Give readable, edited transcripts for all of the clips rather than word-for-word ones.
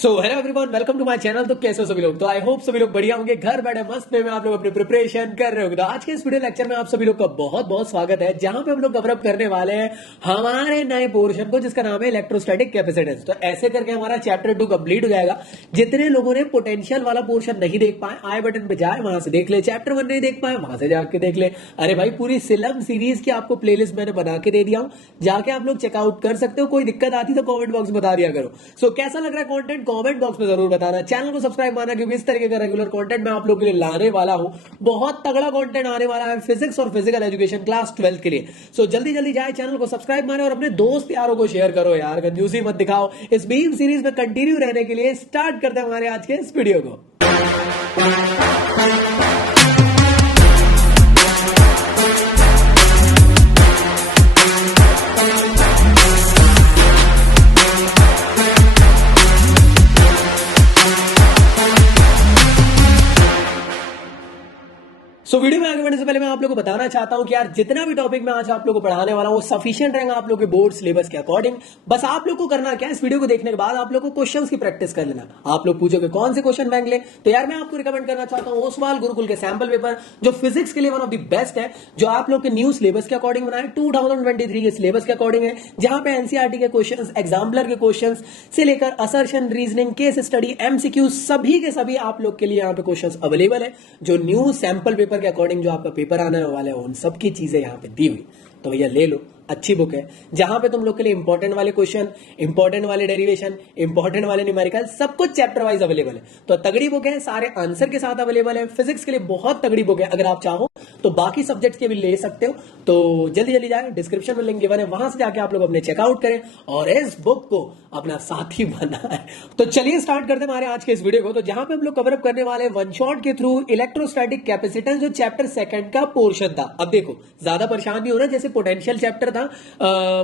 So hello everyone, welcome to my channel. तो कैसे हो सभी लोग? तो आई होप सभी लोग बढ़िया होंगे, घर बैठे मस्त में आप लोग अपनी प्रिपरेशन कर रहे होंगे। तो आज के इस वीडियो लेक्चर में आप सभी लोग का बहुत बहुत स्वागत है, जहां पे हम लोग कवर अप करने वाले हैं हमारे नए पोर्शन को, जिसका नाम है इलेक्ट्रोस्टैटिक कैपेसिटेंस। तो ऐसे करके हमारा चैप्टर 2 कंप्लीट हो जाएगा। जितने लोगों ने पोटेंशियल वाला पोर्शन नहीं देख पाए, आई बटन पे जाए, वहां से देख ले। चैप्टर 1 नहीं देख पाए, वहां से जाके देख ले। अरे भाई, पूरी सिलम सीरीज की आपको प्लेलिस्ट मैंने बना के दे दिया हूं, जाके आप लोग चेकआउट कर सकते हो। कोई दिक्कत आती तो कॉमेंट बॉक्स में बता दिया करो। सो कैसा लग रहा है कॉन्टेंट, कॉमेंट बॉक्स में जरूर बताना। चैनल को सब्सक्राइब करना, क्योंकि इस तरीके का रेगुलर कंटेंट मैं आप लोगों के लिए लाने वाला हूं। बहुत तगड़ा कंटेंट आने वाला है फिजिक्स और फिजिकल एजुकेशन क्लास 12 के लिए। सो जल्दी जल्दी जाए, चैनल को सब्सक्राइब मारे और अपने दोस्त यारों को शेयर करो यार, कंजूसी मत दिखाओ। इस बीम सीरीज में कंटिन्यू रहने के लिए स्टार्ट करते हैं हमारे आज के इस वीडियो को। सो वीडियो में आगे बढ़ने से पहले मैं आप लोगों को बताना चाहता हूं कि यार जितना भी टॉपिक मैं आज आप लोगों को पढ़ाने वाला हूं वो सफिशिएंट रहेगा आप लोगों के बोर्ड सिलेबस के अकॉर्डिंग। बस आप लोग को करना क्या है, इस वीडियो को देखने के बाद आप लोग को क्वेश्चंस की प्रैक्टिस कर लेना। आप लोग पूछोगे कौन से क्वेश्चन बैंक ले, तो यार मैं आपको रिकमेंड करना चाहता हूं ओसवाल गुरुकुल के सैंपल पेपर, जो फिजिक्स के लिए वन ऑफ द बेस्ट है, जो आप लोग के न्यू सिलेबस के अकॉर्डिंग बनाए 2023 के सिलेबस के अकॉर्डिंग है, जहां पे एनसीईआरटी के क्वेश्चन, एग्जाम्पलर के क्वेश्चन से लेकर assertion, reasoning, case study, MCQ सभी के सभी आप लोग के लिए यहाँ पे क्वेश्चन अवेलेबल है, जो न्यू सैंपल पेपर के अकॉर्डिंग जो आपका पेपर आने वाले हैं उन सब की चीजें यहाँ पे दी हुई। तो भैया ले लो, अच्छी बुक है, जहां पे तुम लोग के लिए इंपॉर्टेंट वाले क्वेश्चन, इंपॉर्टेंट वाले डेरिवेशन, इंपॉर्टेंट वाले न्यूमेरिकल सब कुछ चैप्टर वाइज अवेलेबल है। तो तगड़ी बुक है, सारे आंसर के साथ अवेलेबल है। फिजिक्स के लिए बहुत तगड़ी बुक है, अगर आप चाहो तो बाकी सब्जेक्ट्स के भी ले सकते हो। तो जल्दी जल्दी जाए, डिस्क्रिप्शन में लिंक गिवन है, वहां से जाके आप लोग अपने चेकआउट करें और इस बुक को अपना साथी बनाए। तो चलिए स्टार्ट करते हैं हमारे आज के इस वीडियो को। तो जहां पे हम लोग कवर अप करने वाले वन शॉट के थ्रू इलेक्ट्रोस्टैटिक कैपेसिटेंस, जो चैप्टर 2 का पोर्शन था। अब देखो, ज्यादा परेशान नहीं होना, जैसे पोटेंशियल चैप्टर था,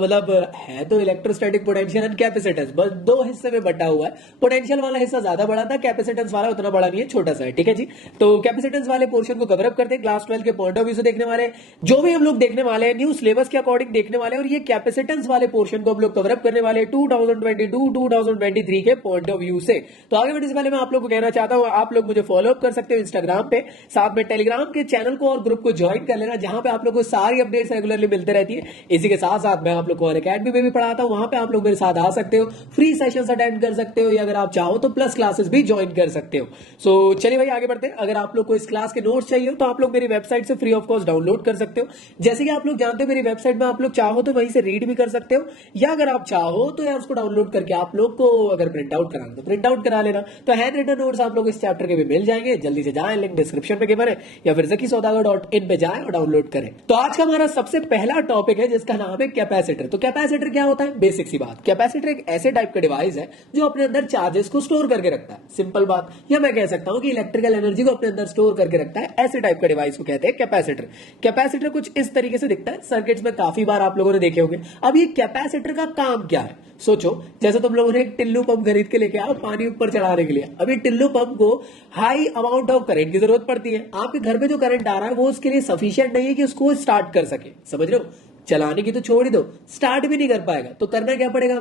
मतलब है तो इलेक्ट्रोस्टैटिक पोटेंशियल एंड कैपेसिटेंस, बस 2 हिस्से में बटा हुआ है। पोटेंशियल वाला हिस्सा ज्यादा बड़ा था, कैपेसिटेंस वाला उतना बड़ा नहीं है, छोटा सा है। ठीक है जी। तो कैपेसिटेंस वाले पोर्शन को कवर अप करते हैं, क्लास 12 के पॉइंट ऑफ व्यू से देखने वाले, जो भी हम लोग देखने वाले हैं न्यू सिलेबस के अकॉर्डिंग देखने वाले, और ये कैपेसिटेंस वाले पोर्शन को हम लोग कवर अप करने वाले 2022-2023 के पॉइंट ऑफ व्यू से। तो आगे बढ़ने से पहले मैं आप लोग को कहना चाहता हूं, आप लोग मुझे फॉलो अप कर सकते हो इंस्टाग्राम पे, साथ में टेलीग्राम के चैनल को और ग्रुप को ज्वाइन कर लेना, जहां पे आप लोग को सारी अपडेट्स रेगुलरली मिलते रहती है। इसी के साथ साथ मैं आप लोग को अकेडमी में भी पढ़ाता हूं, वहां पे आप लोग मेरे साथ आ सकते हो, फ्री सेशंस अटेंड कर सकते हो, या अगर आप चाहो तो प्लस क्लासेस भी ज्वाइन कर सकते हो। सो चलिए भाई आगे बढ़ते हैं। अगर आप लोग को इस क्लास के नोट्स चाहिए तो आप लोग मेरी वेबसाइट से फ्री ऑफ कॉस्ट डाउनलोड कर सकते हो। जैसे कि आप लोग जानते हो, मेरी वेबसाइट में आप लोग चाहो तो वहीं से रीड भी कर सकते हो, या अगर आप चाहो तो यार उसको डाउनलोड करके आप लोग को अगर प्रिंट आउट कराना तो प्रिंट आउट करा लेना। तो हैंड रिटन नोट्स आप लोग इस चैप्टर के भी मिल जाएंगे। जल्दी से जाएं, लिंक डिस्क्रिप्शन में गिवन है, या फिर zakisaudagar.in पे जाएं और डाउनलोड करें। तो आज का हमारा सबसे पहला टॉपिक है, जिसका नाम है कैपेसिटर। तो कैपेसिटर क्या होता है? बेसिक सी बात, कैपेसिटर एक ऐसे टाइप का डिवाइस है जो अपने अंदर चार्जेस को स्टोर करके रखता है। सिंपल बात, या मैं कह सकता हूं कि इलेक्ट्रिकल एनर्जी को अपने अंदर स्टोर करके रखता है, ऐसे टाइप का डिवाइस को कहते हैं कैपेसिटर। कैपेसिटर कुछ इस तरीके से दिखता है, सर्किट्स में काफी बार आप लोगों ने देखे होंगे। अब ये कैपेसिटर का काम क्या है? सोचो, जैसे तुम लोगों ने एक टिल्लू पंप खरीद के लेके आओ पानी ऊपर चढ़ाने के लिए। अभी टिल्लू पंप को हाई अमाउंट ऑफ करंट की जरूरत पड़ती है। आपके घर में जो करंट आ रहा है वो उसके लिए सफिशिएंट नहीं है कि उसको स्टार्ट कर सके। समझ रहे हो? चलाने की तो छोड़ ही दो, स्टार्ट भी नहीं कर पाएगा। तो करना क्या पड़ेगा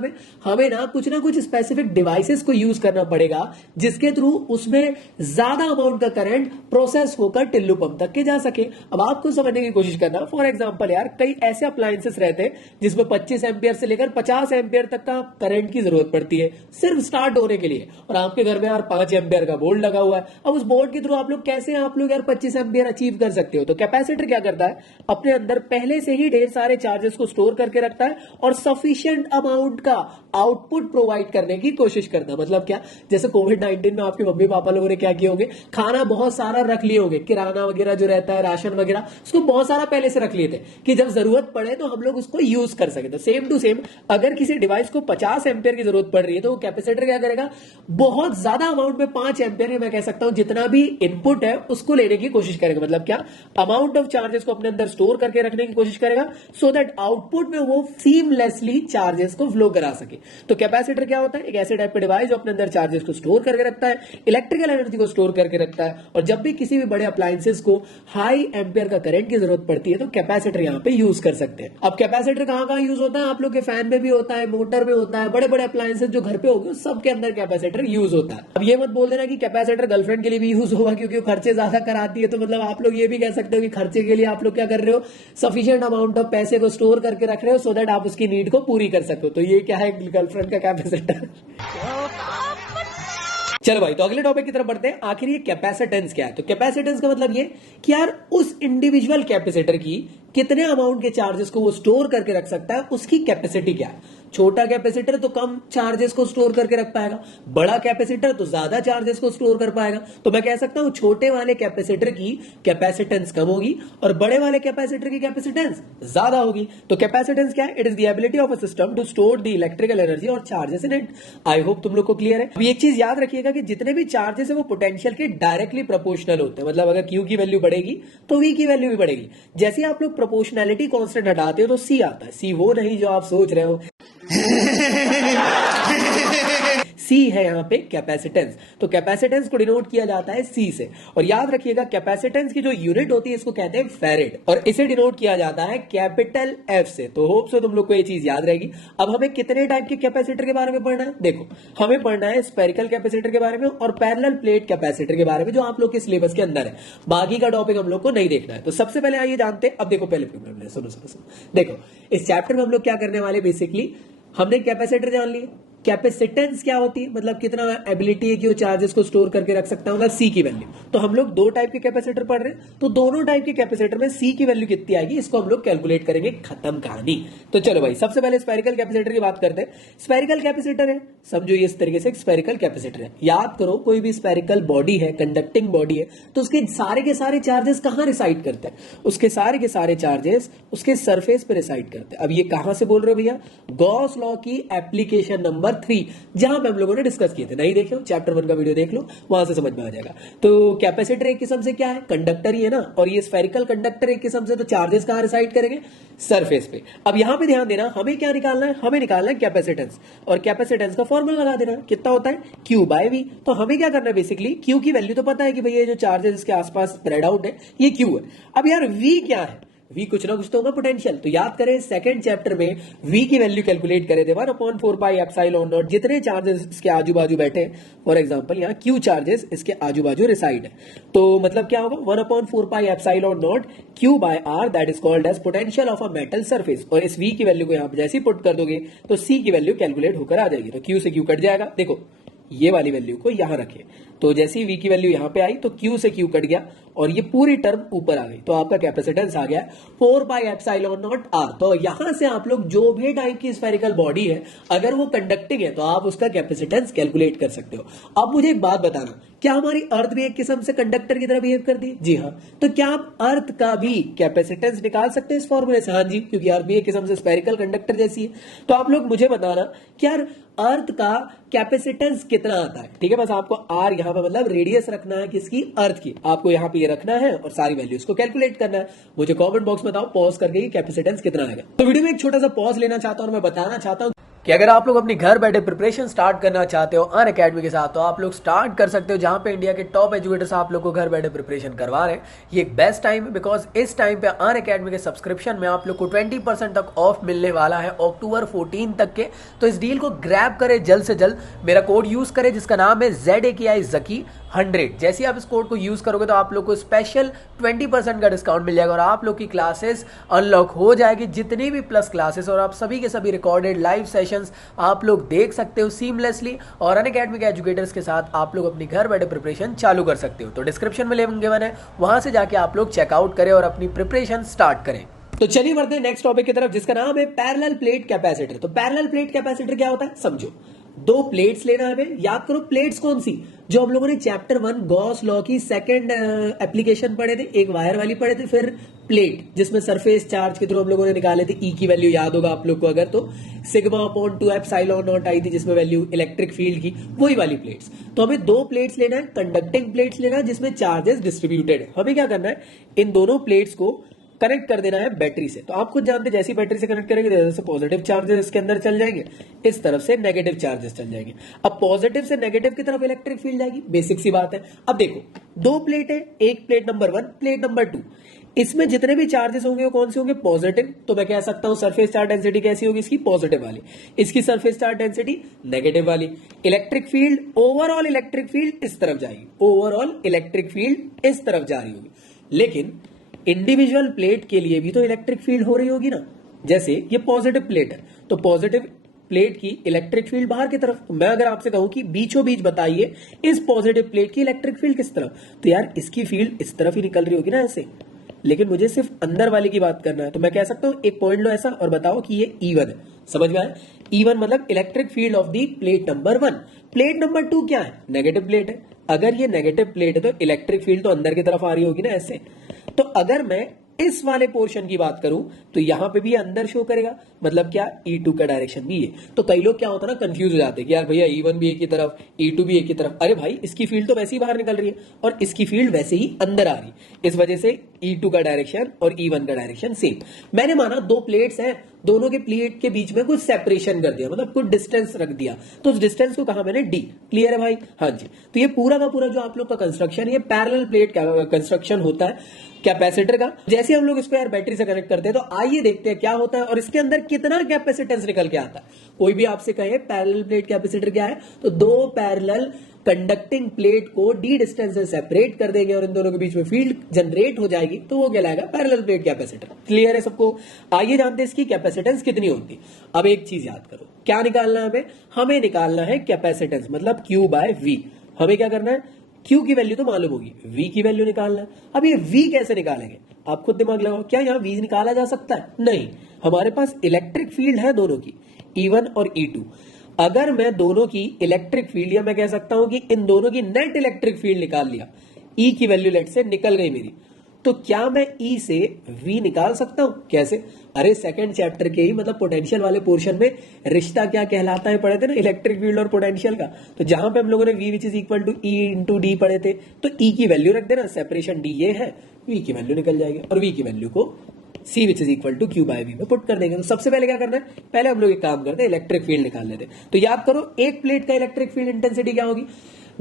हमें ना कुछ स्पेसिफिक डिवाइसेस को यूज करना पड़ेगा, जिसके थ्रू उसमें ज्यादा अमाउंट का करंट प्रोसेस होकर टिल्लू पंप तक के जा सके। अब आपको समझने की कोशिश करना, फॉर एग्जांपल यार, कई ऐसे अप्लायंसेस रहते हैं जिसमें 25 एम्पियर से लेकर 50 एम्पियर तक का करंट की जरूरत पड़ती है सिर्फ स्टार्ट होने के लिए, और आपके घर में यार 5 एम्पियर का बोर्ड लगा हुआ है। अब उस बोर्ड के थ्रू आप लोग कैसे यार 25 एम्पियर अचीव कर सकते हो? तो कैपेसिटर क्या करता है, अपने अंदर पहले से ही ढेर सारे चार्जेस को स्टोर करके रखता है और सफिशिएंट अमाउंट का आउटपुट प्रोवाइड करने की कोशिश करता है। मतलब क्या, जैसे कोविड-19 में आपके मम्मी पापा लोगों ने क्या किए होंगे, खाना बहुत सारा रख लिए होंगे, किराना वगैरह जो रहता है, राशन वगैरह, उसको बहुत सारा पहले से रख लिए थे कि जब जरूरत पड़े तो हम लोग उसको यूज कर सके। तो सेम टू सेम, अगर किसी डिवाइस को 50 एम्पियर की जरूरत पड़ रही है तो वो कैपेसिटर क्या करेगा, बहुत ज्यादा अमाउंट में 5 एम्पियर, मैं कह सकता हूं जितना भी इनपुट है उसको लेने की कोशिश करेगा। मतलब क्या, अमाउंट ऑफ चार्जेस को अपने अंदर स्टोर करके रखने की कोशिश करेगा, सो दैट आउटपुट में वो सीमलेसली चार्जेस को फ्लो करा सके। तो कैपेसिटर क्या होता है? एक ऐसे टाइप का डिवाइस जो अपने अंदर चार्जेस को स्टोर करके रखता है, इलेक्ट्रिकल एनर्जी को स्टोर करके रखता है, और जब भी किसी भी बड़े अप्लायंसेस को हाई एम्पियर का करंट की जरूरत पड़ती है तो कैपेसिटर यहाँ पे यूज कर सकते हैं। अब कैपेसिटर कहाँ कहाँ यूज होता है? आप लोग के फैन में भी होता है, मोटर में होता है, बड़े बड़े अप्लायंसेस जो घर पे होंगे सबके अंदर कैपेसिटर यूज होता है। अब ये मत बोल देना कि कैपेसिटर गर्लफ्रेंड के लिए भी यूज होगा क्योंकि वो खर्चे ज्यादा कराती है, तो मतलब आप लोग ये भी कह सकते हो कि खर्चे के लिए आप लोग क्या कर रहे हो, सफिशिएंट अमाउंट ऑफ पैसे को स्टोर करके रख रहे हो सो दैट आप उसकी नीड को पूरी कर सको। तो ये क्या है? गर्लफ्रेंड का कैपेसिटर। चलो भाई, तो अगले टॉपिक की तरफ बढ़ते हैं। आखिर ये कैपेसिटेंस क्या है? तो कैपेसिटेंस का मतलब ये कि यार उस इंडिविजुअल कैपेसिटर की कितने अमाउंट के चार्जेस को वो स्टोर करके रख सकता है, उसकी कैपेसिटी क्या है। छोटा कैपेसिटर तो कम चार्जेस को स्टोर करके रख पाएगा, बड़ा कैपेसिटर तो ज्यादा चार्जेस को स्टोर कर पाएगा। तो मैं कह सकता हूं छोटे वाले कैपेसिटर की कैपेसिटेंस कम होगी और बड़े वाले कैपेसिटर की कैपेसिटेंस ज्यादा होगी। तो कैपेसिटेंस क्या है? It is the ability of a system to store the electrical energy और charges in it. I hope तुम लोग को क्लियर है। अभी एक चीज याद रखिएगा कि जितने भी चार्जेस है वो पोटेंशियल के डायरेक्टली प्रोपोर्शनल होते हैं। मतलब अगर Q की वैल्यू बढ़ेगी तो V की वैल्यू भी बढ़ेगी। जैसे आप लोग प्रोपोर्शनैलिटी कांस्टेंट हटाते हो तो C आता है। C वो नहीं जो आप सोच रहे हो। C है यहाँ पे कैपेसिटेंस। तो कैपेसिटेंस को डिनोट किया जाता है C से। और याद रखिएगा कैपेसिटेंस की जो यूनिट होती है इसको कहते हैं फैरेड, और इसे डिनोट किया जाता है कैपिटल F से। तो होप सो तुम लोग को ये चीज याद रहेगी। अब हमें कितने टाइप के कैपेसिटर के बारे में पढ़ना है? देखो, हमें पढ़ना है स्फेरिकल कैपेसिटर के बारे में और पैरेलल प्लेट कैपेसिटर के बारे में, जो आप लोग के सिलेबस के अंदर है। बाकी का टॉपिक हम लोग को नहीं देखना है। तो सबसे पहले आइए जानते हैं। अब देखो, पहले सुनो सुनो सुनो, देखो इस चैप्टर में हम लोग क्या करने वाले, बेसिकली हमने कैपेसिटर जान लिया। कैपेसिटेंस क्या होती है? मतलब कितना एबिलिटी है कि वो चार्जेस को स्टोर करके रख सकता है, C की वैल्यू। तो हम लोग दो टाइप के कैपेसिटर पढ़ रहे हैं, तो दोनों टाइप के कैपेसिटर में C की वैल्यू कितनी आएगी इसको हम लोग कैलकुलेट करेंगे। खत्म कहानी। तो चलो भाई, सबसे पहले स्फेरिकल कैपेसिटर की बात करते हैं। स्फेरिकल कैपेसिटर है, समझो ये इस तरीके से स्फेरिकल कैपेसिटर है। याद करो, कोई भी स्फेरिकल बॉडी है, कंडक्टिंग बॉडी है, तो उसके सारे चार्जेस कहां रिसाइड करते हैं? उसके सारे चार्जेस उसके सरफेस पे रिसाइड करते हैं। अब ये कहां से बोल रहे हो भैया? गॉस लॉ की एप्लीकेशन नंबर 3, जहां पे हम लोगों ने डिस्कस किए थे। नहीं देखे हो, चैप्टर 1 का वीडियो देख लो, वहां से समझ में आ जाएगा। तो कैपेसिटर एक किस्म से क्या है? कंडक्टर ही है ना, और ये स्फेरिकल कंडक्टर एक किस्म से, तो चार्जेस कहां रिसाइड करेंगे? सरफेस पे। अब यहां पे ध्यान देना, हमें क्या निकालना है? हमें निकालना है कैपेसिटेंस, और कैपेसिटेंस का फॉर्मूला लगा देना, कितना होता है? Q/V। तो हमें क्या करना है? बेसिकली Q की वैल्यू तो पता है कि भैया जो चार्जेस इसके आसपास स्प्रेड आउट है ये Q है। अब यार V क्या है? V कुछ ना कुछ तो होगा, पोटेंशियल। तो याद करें सेकंड चैप्टर में V की वैल्यू कैलकुलेट करे थे 1/4 पाई एप्सिलॉन नॉट। जितने चार्जेस इसके आजू बाजू बैठे, फॉर एग्जांपल यहाँ Q चार्जेस इसके आजू बाजू रिसाइड है, तो मतलब क्या होगा? 1/4 pi epsilon naught Q/R, that is called as potential of a metal surface. और इस V की वैल्यू को यहाँ पे जैसे ही पुट कर दोगे तो C की वैल्यू कैलकुलेट होकर आ जाएगी। तो Q से Q कट जाएगा। देखो ये वाली वैल्यू को यहां रखें, तो जैसे ही V की वैल्यू यहां पे आई तो Q से Q कट गया और ये पूरी टर्म ऊपर आ गई। तो आपका कैपेसिटेंस आ गया 4 पाई एप्सिलॉन नॉट R। तो यहां से आप लोग जो भी टाइप की स्फेरिकल बॉडी है, अगर वो कंडक्टिंग है तो आप उसका कैपेसिटेंस कैलकुलेट कर सकते हो। अब मुझे एक बात बताना, क्या हमारी अर्थ भी एक किस्म से कंडक्टर की तरह बिहेव करती है? जी हाँ। तो क्या आप अर्थ का भी कैपेसिटेंस निकाल सकते हैं इस फॉर्मूले से? हाँ जी, क्योंकि अर्थ भी एक किस्म से स्फेरिकल कंडक्टर जैसी है। तो आप लोग मुझे बताना कि यार अर्थ का कैपेसिटेंस कितना आता है? ठीक है, बस आपको R यहां पे मतलब रेडियस रखना है किसकी? अर्थ की। आपको यहां पे ये रखना है और सारी वैल्यूज को कैलकुलेट करना है। मुझे कमेंट बॉक्स में बताओ पॉज करके कैपेसिटेंस कितना आएगा। तो वीडियो में एक छोटा सा पॉज लेना चाहता हूं और मैं बताना चाहता हूं कि अगर आप लोग अपनी घर बैठे प्रिपरेशन स्टार्ट करना चाहते हो अनअकैडमी के साथ, तो आप लोग स्टार्ट कर सकते हो, जहां पे इंडिया के टॉप एजुकेटर्स आप लोग को घर बैठे प्रिपरेशन करवा रहे हैं। ये एक बेस्ट टाइम है, बिकॉज इस टाइम पे अनअकैडमी के सब्सक्रिप्शन में आप लोग को 20% तक ऑफ मिलने वाला है अक्टूबर 14 तक के। तो इस डील को ग्रैब करें जल्द से जल्द। मेरा कोड यूज करें जिसका नाम है ZAKI100। जैसे ही आप इस कोड को यूज करोगे तो आप लोग को स्पेशल 20% का डिस्काउंट मिल जाएगा और आप लोग की क्लासेस अनलॉक हो जाएगी। जितनी भी प्लस क्लासेस और आप सभी के सभी रिकॉर्डेड लाइव सेशंस आप लोग देख सकते हो सीमलेसली, और अनअकैडमी के एजुकेटर्स के साथ आप लोग अपनी घर बैठे प्रिपरेशन चालू कर सकते हो। तो डिस्क्रिप्शन में लिंक गिवन है, वहां से जाके आप लोग चेकआउट करें और अपनी प्रिपरेशन स्टार्ट करें। तो चलिए बढ़ते हैं नेक्स्ट टॉपिक की तरफ, जिसका नाम है पैरेलल प्लेट कैपेसिटर। तो पैरेलल प्लेट कैपेसिटर क्या होता है समझो। दो प्लेट्स लेना है हमें। याद करो प्लेट्स कौन सी, जो हम लोगों ने चैप्टर 1 गॉस लॉ की सेकंड एप्लीकेशन पढ़े थे। एक वायर वाली पढ़े थे, फिर प्लेट जिसमें सरफेस चार्ज के थ्रू हम लोगों ने निकाले थे। ई की वैल्यू याद होगा आप लोग को अगर, तो σ/2 एप्सिलॉन नॉट आई थी, जिसमें वैल्यू इलेक्ट्रिक फील्ड की, वही वाली प्लेट्स। तो हमें दो प्लेट्स लेना है, कंडक्टिंग प्लेट्स लेना है जिसमें चार्जेस डिस्ट्रीब्यूटेड है। हमें क्या करना है, इन दोनों प्लेट्स को कनेक्ट कर देना है बैटरी से। तो आप खुद जानते हैं जैसी बैटरी से कनेक्ट करेंगे जैसे पॉजिटिव चार्जेस इसके अंदर चल जाएंगे, इस तरफ से नेगेटिव चार्जेस चल जाएंगे। अब पॉजिटिव से नेगेटिव की तरफ इलेक्ट्रिक फील्ड जाएगी, बेसिक सी बात है। अब देखो दो प्लेट है, एक प्लेट नंबर 1, प्लेट नंबर 2, इसमें जितने भी चार्जेस होंगे वो कौन से होंगे? पॉजिटिव। तो मैं कह सकता हूं सरफेस चार्ज डेंसिटी कैसी होगी इसकी? पॉजिटिव वाली। इसकी सरफेस चार्ज डेंसिटी नेगेटिव वाली। Electric field, overall electric field इस तरफ जाएगी, ओवरऑल इलेक्ट्रिक फील्ड इस तरफ जा रही होगी। लेकिन इंडिविजुअल प्लेट के लिए भी तो इलेक्ट्रिक फील्ड हो रही होगी ना। जैसे ये पॉजिटिव प्लेट है तो पॉजिटिव प्लेट की इलेक्ट्रिक फील्ड बाहर की तरफ। मैं अगर आपसे कहूं कि बीचों बीच बताइए इस पॉजिटिव प्लेट की इलेक्ट्रिक फील्ड किस तरफ, तो यार इसकी फील्ड इस तरफ ही निकल रही होगी ना ऐसे। लेकिन मुझे सिर्फ अंदर वाले की बात करना है, तो मैं कह सकता हूं एक पॉइंट लो ऐसा और बताओ कि ये E1 है। समझ में आया? E1 मतलब electric field of the plate number 1। Plate number 2 क्या है? नेगेटिव प्लेट है। अगर ये नेगेटिव प्लेट है तो इलेक्ट्रिक फील्ड तो अंदर की तरफ आ रही होगी ना ऐसे। तो अगर मैं इस वाले पोर्शन की बात करूं तो यहां पे भी अंदर शो करेगा, मतलब क्या? E2 का डायरेक्शन भी है। तो कई लोग क्या होता है ना, कंफ्यूज हो जाते हैं कि यार भैया E1 भी एक ही तरफ, E2 भी एक ही तरफ। अरे भाई इसकी फील्ड तो वैसे ही बाहर निकल रही है और इसकी फील्ड वैसे ही अंदर आ रही है, इस वजह से E2 का डायरेक्शन और E1 का डायरेक्शन सेम। मैंने माना दो प्लेट्स हैं, दोनों के प्लेट के बीच में कुछ सेपरेशन कर दिया, मतलब कुछ डिस्टेंस रख दिया, तो उस डिस्टेंस को कहा मैंने D। क्लियर है भाई? हाँ जी। तो ये पूरा का पूरा जो आप लोग का कंस्ट्रक्शन, ये पैरेलल प्लेट कंस्ट्रक्शन होता है कैपेसिटर का। जैसे हम लोग इसको यार बैटरी से कनेक्ट करते हैं तो आइए देखते हैं क्या होता है और इसके अंदर कितना कैपेसिटेंस निकल के आता है। कोई भी आपसे कहे पैरेलल प्लेट कैपेसिटर क्या है, तो दो पैरेलल कंडक्टिंग प्लेट को डी डिस्टेंस से सेपरेट कर देंगे और इन दोनों के बीच में फील्ड जनरेट हो जाएगी, तो वो कहलाएगा पैरेलल प्लेट कैपेसिटर। क्लियर है सबको? आइए जानते हैं इसकी कैपेसिटेंस कितनी होती। अब एक चीज याद करो, क्या निकालना है हमें निकालना है कैपेसिटेंस, मतलब Q/V। हमें क्या करना है? Q की वैल्यू तो मालूम होगी, V की वैल्यू निकालना है। अब ये V कैसे निकालेंगे? आप खुद दिमाग लगाओ। क्या यहाँ V निकाला जा सकता है? नहीं। हमारे पास इलेक्ट्रिक फील्ड है दोनों की, E1 और E2। अगर मैं दोनों की इलेक्ट्रिक फील्ड, या मैं कह सकता हूं कि इन दोनों की नेट इलेक्ट्रिक फील्ड निकाल लिया, E की वैल्यू लेट से निकल गई मेरी, तो क्या मैं E से V निकाल सकता हूं? कैसे? अरे सेकंड चैप्टर के ही मतलब पोटेंशियल वाले पोर्शन में रिश्ता क्या कहलाता है पढ़े थे ना, इलेक्ट्रिक फील्ड और पोटेंशियल का। तो जहां पे हम लोगों ने V which is equal to E into D पढ़े थे, तो E की वैल्यू रख देना, सेपरेशन D ये है, V की वैल्यू निकल जाएगी और V की वैल्यू को C which is equal to Q/V में पुट कर देंगे। तो सबसे पहले क्या करना है, पहले हम लोग एक काम करते हैं, इलेक्ट्रिक फील्ड निकाल लेते हैं। तो याद करो एक प्लेट का इलेक्ट्रिक फील्ड इंटेंसिटी क्या होगी?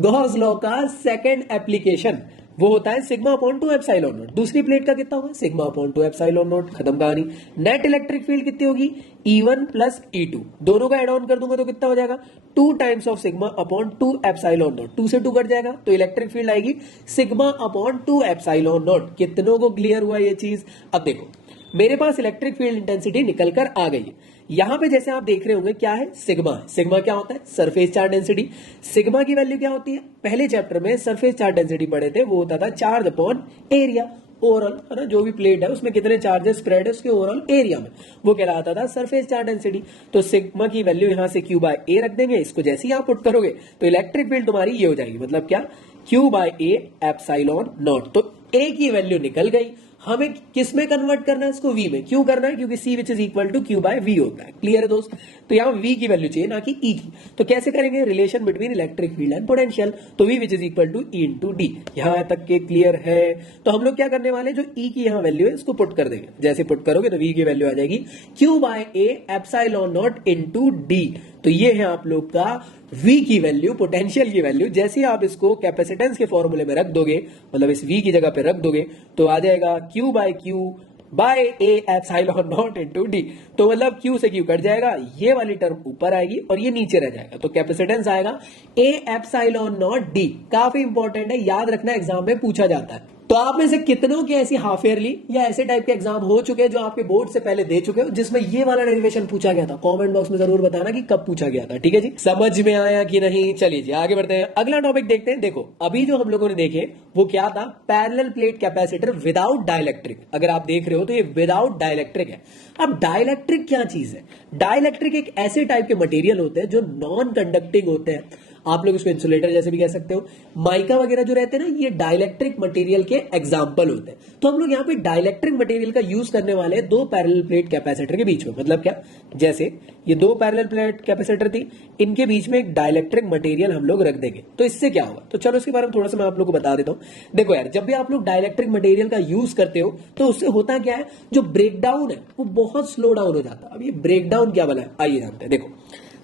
गॉस लॉ का सेकंड एप्लीकेशन वो होता है σ/2 एप्सिलॉन नॉट। दूसरी प्लेट का कितना होगा? σ/2 एप्सिलॉन नॉट। खत्म कहानी। नेट इलेक्ट्रिक फील्ड कितनी होगी? E1 प्लस E2, दोनों का एड ऑन कर दूंगा तो कितना हो जाएगा? 2 टाइम्स ऑफ σ/2 एप्सिलॉन नॉट। 2 से 2 कट जाएगा तो इलेक्ट्रिक फील्ड आएगी σ/2 एप्सिलॉन नॉट। कितनों को क्लियर हुआ ये चीज? अब देखो मेरे पास इलेक्ट्रिक फील्ड इंटेंसिटी निकल कर आ गई है। यहां पे जैसे आप देख रहे होंगे क्या है? सिग्मा। सिग्मा क्या होता है? Surface charge density. सिग्मा की वैल्यू क्या होती है? पहले चैप्टर में सरफेस चार्ज डेंसिटी पढ़े थे, वो होता था चार्ज अपॉन एरिया। ओवरऑल है ना, जो भी प्लेट है उसमें कितने चार्जेस स्प्रेड है उसके ओवरऑल एरिया में, वो कहलाता था सरफेस चार्ज डेंसिटी। तो सिग्मा की वैल्यू यहां से Q/A रख देंगे। इसको जैसे ही आप पुट करोगे तो इलेक्ट्रिक फील्ड तुम्हारी ये हो जाएगी, मतलब क्या? Q/A epsilon not. तो A की वैल्यू निकल गई। हमें किस में कन्वर्ट करना है इसको? V में। क्यों करना है? क्योंकि C which is equal to Q/V होता है। क्लियर है दोस्त? तो यहां V की वैल्यू चाहिए ना कि E की। तो कैसे करेंगे? Relation between electric field and potential. तो V which is equal to E into D. यहां तक के क्लियर है? तो हम लोग क्या करने वाले, जो E की यहां वैल्यू है इसको पुट कर देंगे। जैसे पुट करोगे तो V की वैल्यू आ जाएगी Q/A epsilon not into D. तो ये है आप लोग का V की वैल्यू, पोटेंशियल की वैल्यू। जैसे ही आप इसको कैपेसिटेंस के फॉर्मूले में रख दोगे, मतलब इस V की जगह पे रख दोगे, तो आ जाएगा Q/A epsilon not into D. तो मतलब Q से Q कट जाएगा, ये वाली टर्म ऊपर आएगी और ये नीचे रह जाएगा। तो कैपेसिटेंस आएगा A एप्सिलॉन नॉट डी। काफी इंपॉर्टेंट है, याद रखना, एग्जाम में पूछा जाता है। तो आप में से कितनों के ऐसी हाफ ईयरली या ऐसे टाइप के एग्जाम हो चुके हैं जो आपके बोर्ड से पहले दे चुके हो, जिसमें ये वाला डेरिवेशन पूछा गया था? कमेंट बॉक्स में जरूर बताना कि कब पूछा गया था। ठीक है जी, समझ में आया कि नहीं? चलिए जी आगे बढ़ते हैं, अगला टॉपिक देखते हैं। देखो अभी जो हम लोगों ने देखे वो क्या था? Parallel plate capacitor without dielectric. अगर आप देख रहे हो तो ये विदाउट डाइलेक्ट्रिक है। अब डाइलेक्ट्रिक क्या चीज है? डाइलेक्ट्रिक एक ऐसे टाइप के मटेरियल होते हैं जो नॉन कंडक्टिंग होते हैं। आप लोग इसको इंसुलेटर जैसे भी कह सकते हो। माइका वगैरह जो रहते हैं ना, ये डाइलेक्ट्रिक मटेरियल के एग्जाम्पल होते हैं। तो हम लोग यहाँ पे डाइलेक्ट्रिक मटेरियल का यूज करने वाले हैं दो पैरेलल प्लेट कैपेसिटर के बीच में। मतलब क्या, जैसे ये दो पैरेलल प्लेट कैपेसिटर थी, इनके बीच में एक डाइलेक्ट्रिक मटेरियल हम लोग रख देंगे, तो इससे क्या होगा, तो चलो इसके बारे में थोड़ा सा मैं आप लोग को बता देता हूं। देखो यार, जब भी आप लोग डाइलेक्ट्रिक मटेरियल का यूज करते हो तो उससे होता क्या है, जो ब्रेकडाउन है वो बहुत स्लो डाउन हो जाता है। अब ये ब्रेकडाउन क्या बना है, आइए जानते हैं। देखो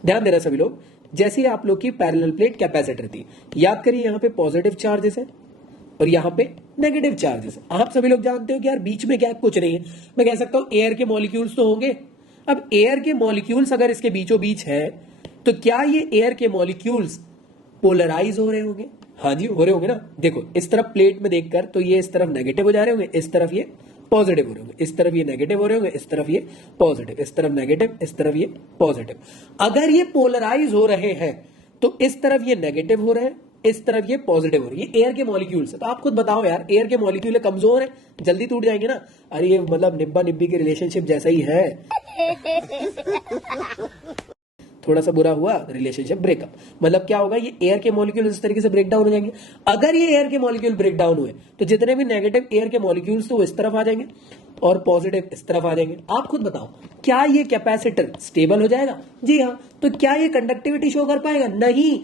ध्यान देना सभी लोग, जैसे आप लोग की पैरेलल प्लेट कैपेसिटर थी, याद करिए यहाँ पे पॉजिटिव चार्जेस है और यहाँ पे नेगेटिव चार्जेस है। आप सभी लोग जानते हो कि यार बीच में क्या कुछ नहीं है, मैं कह सकता हूं एयर के मॉलिक्यूल्स तो होंगे। अब एयर के मॉलिक्यूल्स अगर इसके बीचों बीच है तो क्या ये एयर के मॉलिक्यूल्स पोलराइज हो रहे होंगे? हाँ जी, हो रहे होंगे ना। देखो इस तरफ प्लेट में देखकर तो ये इस तरफ नेगेटिव हो जा रहे होंगे, इस तरफ ये पॉजिटिव हो रहे होंगे, इस तरफ ये नेगेटिव हो रहे होंगे, इस तरफ ये पॉजिटिव, इस तरफ नेगेटिव, इस तरफ ये पॉजिटिव। अगर ये पोलराइज हो रहे हैं तो इस तरफ ये नेगेटिव हो रहे हैं, इस तरफ ये पॉजिटिव हो रही है। ये एयर के मॉलिक्यूल्स है, तो आप खुद बताओ यार, एयर के मॉलिक्यूल कमजोर है, जल्दी टूट जाएंगे ना। अरे ये मतलब निब्बा निब्बी की रिलेशनशिप जैसा ही है। थोड़ा सा बुरा हुआ रिलेशनशिप ब्रेकअप, मतलब क्या होगा, ये एयर के मॉलिक्यूल इस तरीके से ब्रेक डाउन हो जाएंगे। अगर ये एयर के मॉलिक्यूल ब्रेक डाउन हुए तो जितने भी नेगेटिव एयर के मॉलिक्यूल्स तो वो इस तरफ आ जाएंगे और पॉजिटिव इस तरफ आ जाएंगे। आप खुद बताओ, क्या ये कैपेसिटर स्टेबल हो जाएगा? जी हाँ। तो क्या ये कंडक्टिविटी शो कर पाएगा? नहीं।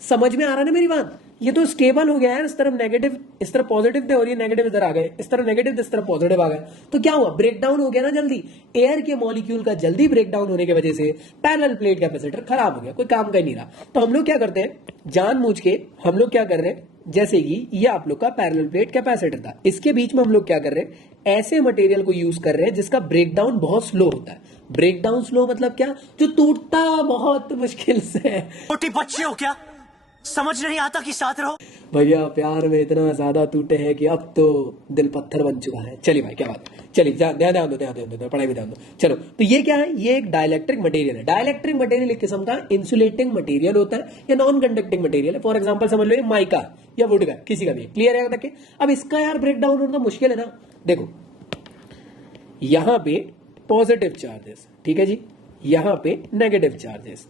समझ में आ रहा ना मेरी बात? ये तो स्टेबल हो गया है, इस तरफ नेगेटिव इस तरफ पॉजिटिव थे और ये नेगेटिव इधर आ गए, इस तरफ नेगेटिव इस तरफ पॉजिटिव आ गए, तो क्या हुआ, ब्रेकडाउन हो गया ना जल्दी। एयर के मॉलिक्यूल का जल्दी ब्रेकडाउन होने की वजह से पैरेलल प्लेट कैपेसिटर खराब हो गया, कोई काम का ही नहीं रहा। तो हम लोग क्या करते हैं, जानबूझ के हम लोग क्या कर रहे हैं, जैसे कि ये आप लोग का पैरेलल प्लेट कैपेसिटर था, इसके बीच में हम लोग क्या कर रहे हैं, ऐसे मटेरियल को यूज कर रहे हैं जिसका ब्रेकडाउन बहुत स्लो होता है। ब्रेकडाउन स्लो मतलब क्या, जो टूटता बहुत मुश्किल से। छोटे बच्चे हो क्या, समझ नहीं आता कि साथ रहो। भैया प्यार में इतना ज्यादा टूटे हैं कि अब तो दिल पत्थर बन चुका है। चलिए भाई क्या बात है, चलिए ध्यान दो, पढ़ाई में ध्यान दो। चलो, तो ये क्या है, ये एक डाइलेक्ट्रिक मटेरियल है। डाइलेक्ट्रिक मटेरियल एक किस्म का इंसुलेटिंग मटेरियल होता है या नॉन कंडक्टिंग मटेरियल है। फॉर एग्जाम्पल समझ लो ये माइका या वुड का, किसी का भी, क्लियर है तक। अब इसका यार ब्रेकडाउन होना मुश्किल है ना। देखो यहां पे पॉजिटिव चार्जेस, ठीक है जी, यहां पे नेगेटिव चार्जेस।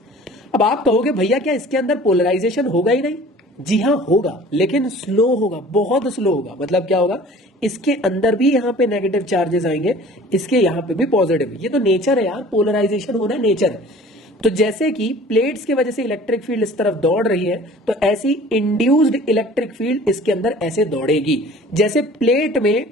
अब आप कहोगे भैया क्या इसके अंदर पोलराइजेशन होगा ही नहीं? जी हाँ होगा, लेकिन स्लो होगा, बहुत स्लो होगा। मतलब क्या होगा, इसके अंदर भी यहां पे नेगेटिव चार्जेस आएंगे, इसके यहां पे भी पॉजिटिव। ये तो नेचर है यार, पोलराइजेशन होना नेचर है। तो जैसे कि प्लेट्स की वजह से इलेक्ट्रिक फील्ड इस तरफ दौड़ रही है, तो ऐसी इंड्यूस्ड इलेक्ट्रिक फील्ड इसके अंदर ऐसे दौड़ेगी। जैसे प्लेट में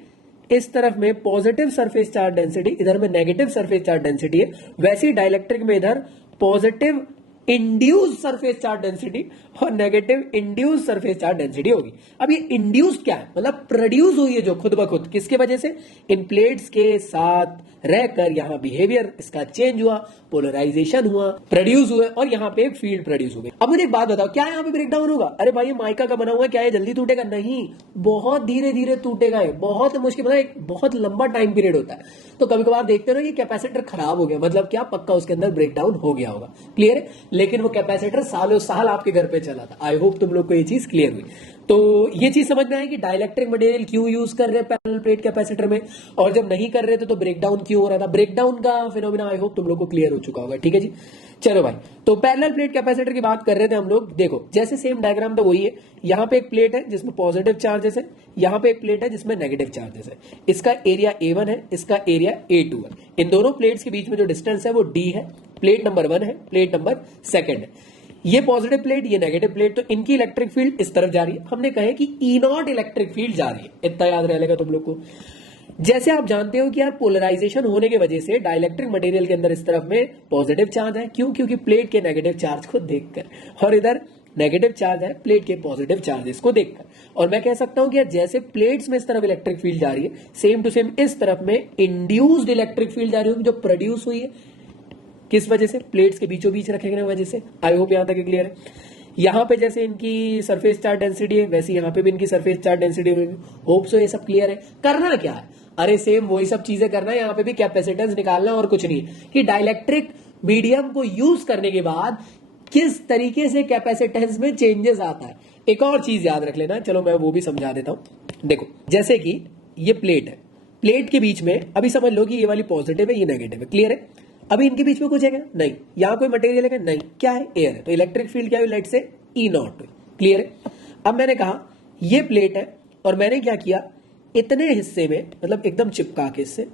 इस तरफ में पॉजिटिव सरफेस चार्ज डेंसिटी, इधर में नेगेटिव सरफेस चार्ज डेंसिटी है, वैसे डाइलेक्ट्रिक में इधर positive induce surface charge density और negative induce surface charge density होगी। अब ये इंड्यूस क्या है, मतलब प्रोड्यूस हुई है जो खुद ब खुद, किसके वजह से, इन प्लेट्स के साथ रहकर यहां बिहेवियर इसका चेंज हुआ, पोलराइजेशन हुआ, प्रोड्यूस हुए और यहां पे एक फील्ड प्रोड्यूस हो गई। अब मुझे एक बात बताओ, क्या यहां पे ब्रेकडाउन होगा? अरे भाई ये माइका का बना हुआ है, क्या ये जल्दी टूटेगा? नहीं, बहुत धीरे धीरे टूटेगा, ये बहुत मुश्किल, मतलब एक बहुत लंबा टाइम पीरियड होता है। तो कभी कभार देखते हो ना, ये कैपेसिटर खराब हो गया, मतलब क्या, पक्का उसके अंदर ब्रेकडाउन हो गया होगा। क्लियर है? लेकिन वो कैपेसिटर सालों साल आपके घर पे चला था। आई होप तुम लोग को ये चीज क्लियर हुई। तो ये चीज समझ में आई कि डाइलेक्ट्रिक मटेरियल क्यों यूज कर रहे हैं पैरेलल प्लेट कैपेसिटर में, और जब नहीं कर रहे थे तो ब्रेकडाउन क्यों हो रहा था। ब्रेकडाउन का फिनोमेना आई होप तुम लोग को क्लियर हो चुका होगा। ठीक है जी, चलो भाई, तो पैरेलल प्लेट कैपेसिटर की बात कर रहे थे हम लोग। देखो जैसे सेम डायग्राम तो वही है, यहां पे एक प्लेट है जिसमें पॉजिटिव चार्जेस है, यहां पे एक प्लेट है जिसमें नेगेटिव चार्जेस है। इसका एरिया A1 है, इसका एरिया A2 है। इन दोनों प्लेट्स के बीच में जो डिस्टेंस है वो D है। प्लेट नंबर 1 है, प्लेट नंबर 2 है। ये पॉजिटिव प्लेट, ये नेगेटिव प्लेट, तो इनकी इलेक्ट्रिक फील्ड इस तरफ जा रही है। हमने कहे कि E0 इलेक्ट्रिक फील्ड जा रही है, इतना याद रहेगा तुम लोग को। जैसे आप जानते हो कि यार पोलराइजेशन होने की वजह से डाइलेक्ट्रिक मटेरियल के अंदर इस तरफ में पॉजिटिव चार्ज है, क्यों, क्योंकि प्लेट के नेगेटिव चार्ज को देखकर, और इधर नेगेटिव चार्ज है प्लेट के पॉजिटिव चार्जेस को देखकर। और मैं कह सकता हूं कि यार जैसे प्लेट्स में इस तरफ इलेक्ट्रिक फील्ड जा रही है, सेम टू सेम इस तरफ में इंड्यूस्ड इलेक्ट्रिक फील्ड जा रही होगी, जो प्रोड्यूस हुई है किस वजह से, प्लेट्स के बीचों बीच रखे गए वजह से। आई होप यहां तक क्लियर है। यहां पे जैसे इनकी सरफेस चार्ज डेंसिटी है, वैसे यहां पे भी इनकी सरफेस चार्ज डेंसिटी होगी। होप सो ये सब क्लियर है। करना क्या है, अरे सेम वही सब चीजें करना है, यहां पे भी कैपेसिटेंस निकालना और कुछ नहीं, कि डाइलेक्ट्रिक मीडियम को यूज करने के बाद किस तरीके से कैपेसिटेंस में चेंजेस आता है। एक और चीज याद रख लेना, चलो मैं वो भी समझा देता हूं। देखो जैसे कि ये प्लेट है, प्लेट के बीच में अभी समझ लो कि ये वाली पॉजिटिव है, ये नेगेटिव है। क्लियर है? अभी इनके बीच में कुछ है क्या? नहीं। यहां कोई मटेरियल है क्या? नहीं। क्या है? एयर है। तो इलेक्ट्रिक फील्ड क्या है, लेट से ई नॉट हुई। क्लियर है? अब मैंने कहा ये प्लेट है और मैंने क्या किया, इतने हिस्से में, मतलब एकदम चिपका के इससे,